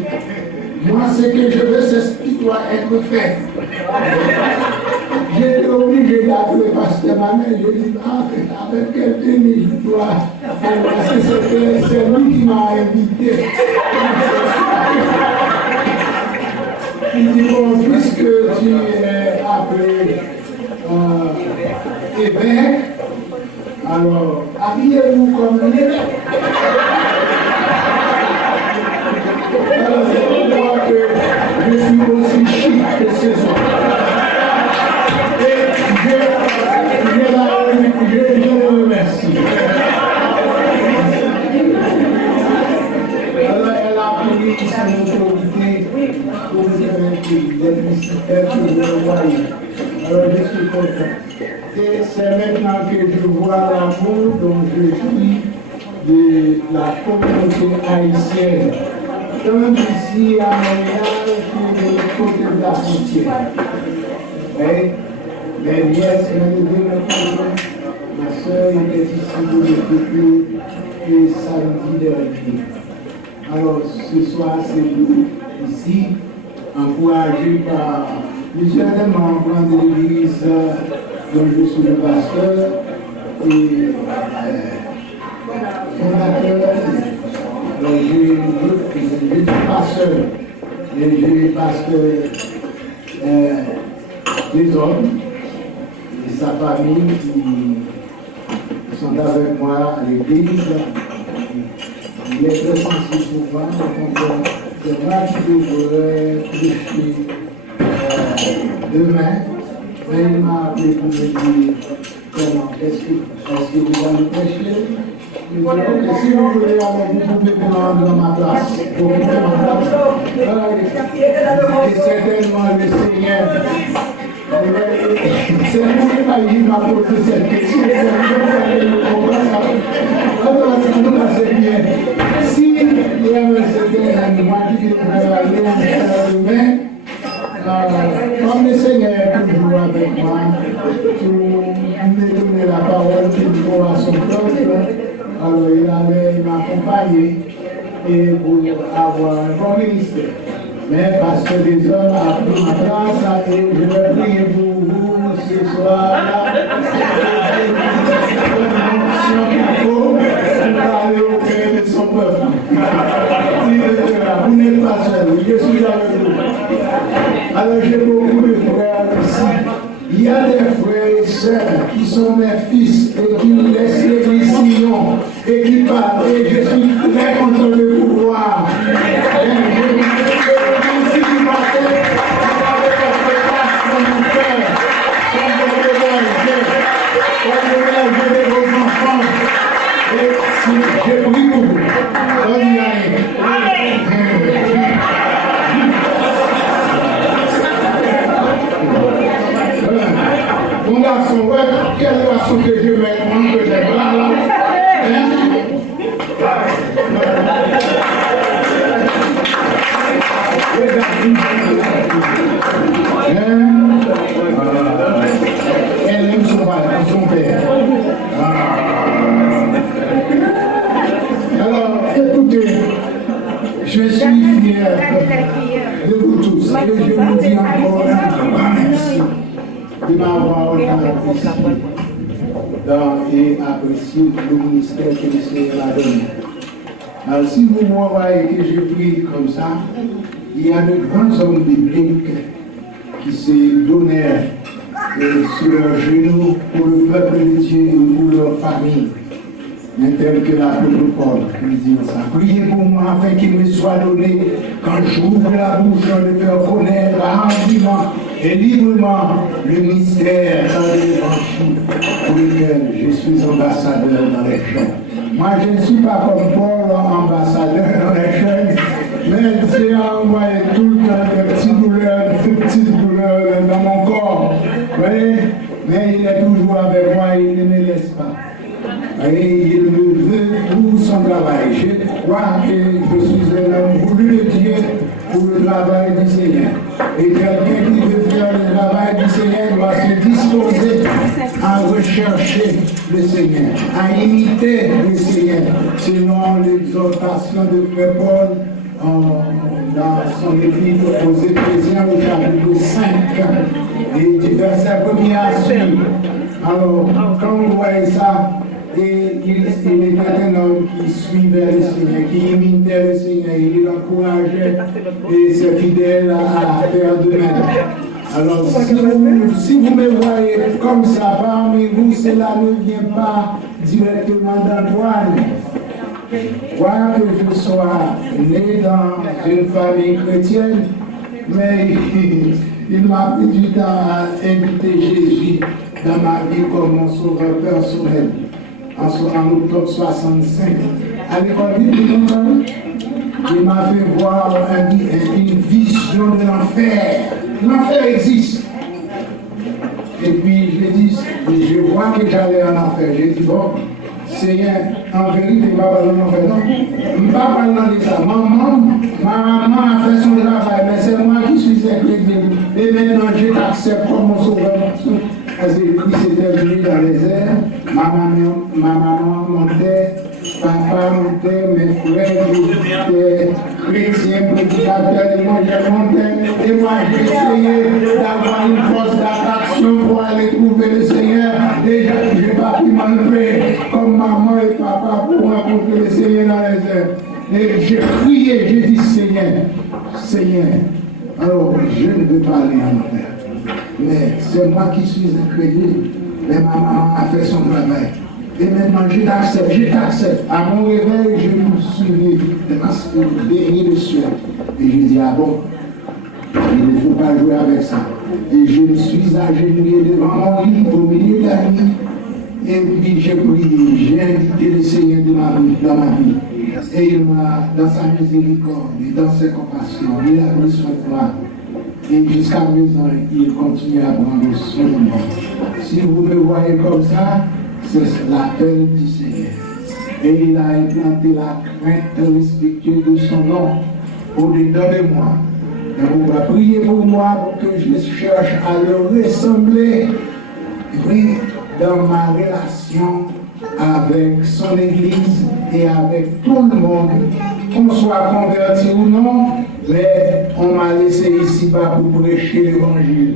Moi, ce que je veux, c'est ce qui doit être fait. J'étais obligé d'appeler Pasteur Manet. Je dis, avec quel tenue je dois faire, parce que c'est lui qui m'a invité. Il dit, bon, puisque tu es appelé évêque, alors habillez-vous comme l'évêque. Alors c'est pourquoi que je suis aussi chic que ce soir. Et je le remercie. Alors elle a pris son autorité pour me permettre de le voyer. Alors je suis content. Et c'est maintenant que je vois l'amour dont je suis de la communauté haïtienne. Tant ici à Montréal que de l'autre côté de la frontière. Mes nièces, mes neveux, ma soeur était ici pour l'écouter et samedi dernier. Alors ce soir, c'est nous, ici, encouragés par plusieurs des membres de l'église dont je suis le pasteur et fondateur. Donc j'ai deux pasteurs, et j'ai pasteur des hommes et sa famille qui sont avec moi à l'église. Il est très sensible pour moi, donc c'est moi qui devrais prêcher demain. Mais il m'a appelé pour me dire comment, est-ce que vous allez prêcher? Il dit, ok, si vous voulez, alors vous pouvez prendre ma place. Vous pouvez ma place. Et certainement le Seigneur. C'est lui qui m'a posé cette question. C'est lui qui m'a posé cette question. Si Comme le Seigneur est toujours avec moi, pour me donner la parole qu'il faut à son peuple, alors il allait m'accompagner et pour avoir un bon ministère. Mais parce que les hommes ont pris ma place, et je vais prier pour vous ce soir-là. Pour aller au cœur de son peuple. Vous n'êtes pas seul, je suis avec vous. Alors j'ai beaucoup de frères ici. Il y a des frères et sœurs qui sont mes fils et qui laissent l'église Sion et qui parlent. Et je suis très content de vous voir. J'ai pris pour vous. Mon garçon, ouais, quel garçon que je mets, que j'ai là, là. Elle aime son père. Alors, écoutez, je suis fier de vous tous. Et je vous dis encore un grand merci de m'avoir et apprécié le ministère que le Seigneur a donné. Alors, si vous voyez que je prie comme ça, il y a de grands hommes bibliques qui se donnèrent sur leurs genoux pour le peuple de Dieu et pour leur famille. Tel que l'apôtre Paul qui dit ça. Priez pour moi afin qu'il me soit donné, quand j'ouvre la bouche, de faire connaître hardiment et librement le mystère dans l'évangile pour lequel je suis ambassadeur dans les champs. Moi, je ne suis pas comme Paul, ambassadeur dans les champs, mais le Seigneur envoyé tout le temps des petites douleurs dans mon corps. Oui, mais il est toujours avec moi et il ne me laisse pas. Et il me veut pour son travail. Je crois que je suis un homme voulu de Dieu pour le travail du Seigneur. Et quelqu'un qui veut faire le travail du Seigneur doit se disposer à rechercher le Seigneur, à imiter le Seigneur, selon l'exhortation de Frère Paul dans son épître aux Éphésiens au chapitre 5 et du verset 1er à suivre. Alors, quand vous voyez ça, et il était un homme qui suivait le Seigneur, qui imitait le Seigneur, il encourageait ses fidèles à faire de même. Alors, si vous me voyez comme ça parmi vous, cela ne vient pas directement d'Antoine. Quoi que je sois né dans une famille chrétienne, mais il m'a pris du temps à inviter Jésus dans ma vie comme mon sauveur personnel. En octobre 65, à l'école biblique, il m'a fait voir une vision de l'enfer. L'enfer existe. Et puis je vois que j'allais en enfer. J'ai dit, bon, Seigneur, en vérité, je ne vais pas parler en enfer. Non, je ne vais pas parler de ça. Ma maman a fait son travail, mais c'est moi qui suis incrédule. Et maintenant, je l'accepte comme mon sauveur. Parce que Christ était venu dans les airs, ma maman montait, papa montait, mes frères étaient chrétiens, prédicateurs, et moi je montais, et moi j'ai essayé d'avoir une force d'attraction pour aller trouver le Seigneur. Déjà, je n'ai pas pu m'enlever comme maman et papa pour rencontrer le Seigneur dans les airs. Et j'ai prié, j'ai dit Seigneur, alors je ne veux pas aller en enfer. Mais c'est moi qui suis incrédule. Mais ma maman a fait son travail. Et maintenant, je t'accepte. À mon réveil, je me suis baigné de sueur. Et je dis, ah bon, il ne faut pas jouer avec ça. Et je me suis agenouillé devant mon lit au milieu de la nuit. Et puis j'ai prié, j'ai invité le Seigneur dans ma vie. Et il m'a, dans sa miséricorde et dans ses compassions, il a pris soin de moi. Et jusqu'à présent, il continue à prendre soin de moi. Si vous me voyez comme ça, c'est l'appel du Seigneur. et il a implanté la crainte respectueuse de son nom au-dedans de moi. Et on va prier pour moi pour que je cherche à le ressembler, oui, dans ma relation avec son Église et avec tout le monde, qu'on soit converti ou non, mais on m'a laissé ici-bas pour prêcher l'Évangile.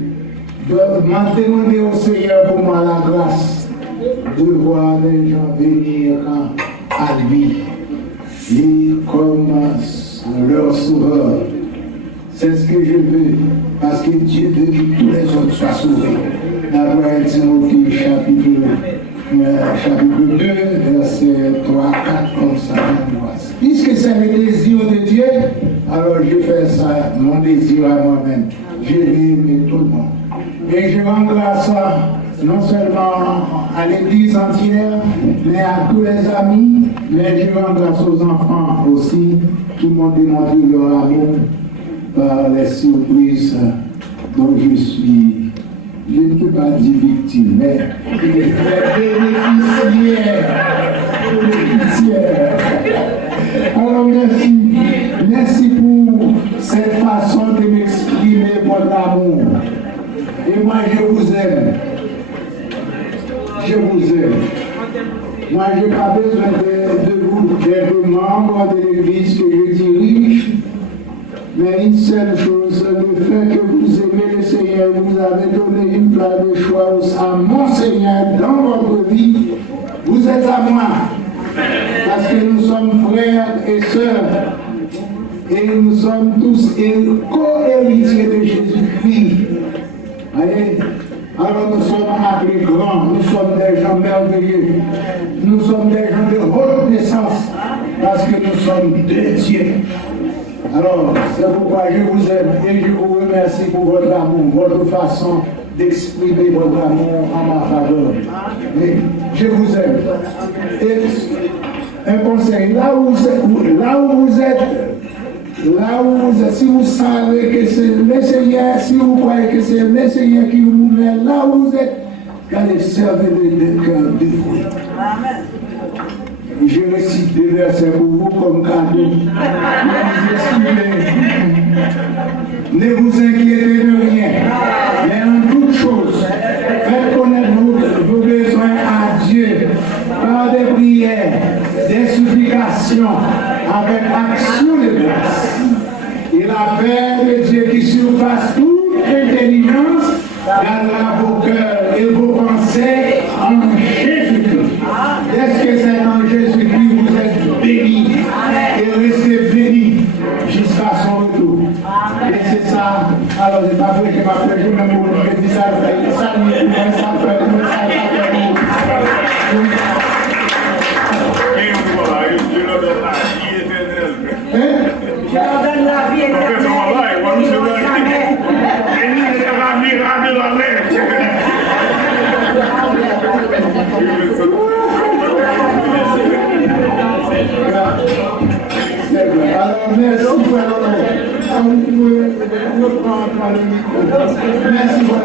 Je m'en demander au Seigneur pour moi la grâce de voir les gens venir à lui, et comme leur sauveur. C'est ce que je veux, parce que Dieu veut que tous les hommes soient sauvés. D'après Timothée chapitre 2, verset 3, 4, comme ça. Puisque c'est le désir de Dieu, alors je fais ça, mon désir à moi-même. Je vais aimer tout le monde. Et je rends grâce non seulement à l'Église entière, mais à tous les amis, mais je rends grâce aux enfants aussi qui m'ont démontré leur amour par les surprises dont je suis, je ne peux pas dire victime, mais bénéficiaire. Alors merci pour cette façon de m'exprimer votre amour. Et moi je vous aime. Je vous aime. Moi je n'ai pas besoin de vous, d'être membre de l'Église que je dirige. Mais une seule chose, le fait que vous aimez le Seigneur, vous avez donné une place de choix à mon Seigneur dans votre vie, vous êtes à moi. Parce que nous sommes frères et sœurs. Et nous sommes tous co-héritiers de Jésus-Christ. Voyez? Alors nous sommes appelés grands, nous sommes des gens merveilleux. Nous sommes des gens de haute naissance. Parce que nous sommes de Dieu. Alors, c'est pourquoi je vous aime et je vous remercie pour votre amour, votre façon d'exprimer votre amour en ma faveur. Et je vous aime. Et un conseil, là où vous êtes, si vous savez que c'est le Seigneur, si vous croyez que c'est le Seigneur qui vous met là où vous êtes, allez servir de cœur dévoué. Amen. Je récite des versets pour vous comme cadeau. Ne vous inquiétez de rien, mais en toute chose, faites connaître vos besoins à Dieu par des prières, des supplications, avec action de grâce. Et la paix de Dieu qui surpasse toute intelligence gardera vos cœurs et vos pensées en Jésus-Christ. Est-ce que c'est en Jésus-Christ vous êtes bénis et restez bénis jusqu'à son retour? Et c'est ça. Alors, c'est pas vrai que je même pour je dis ça, ça je leur donne la vie éternelle. Alors, merci pour merci pour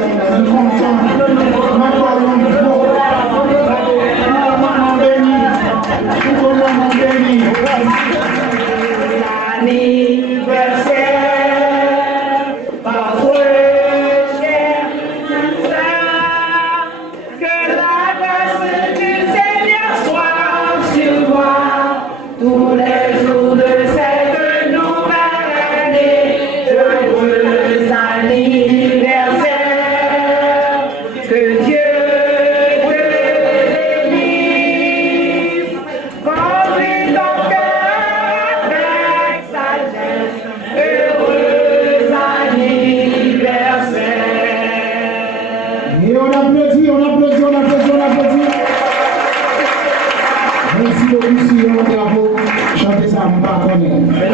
Merci beaucoup, Sillon, bravo. Chantez ça, je ne sais pas.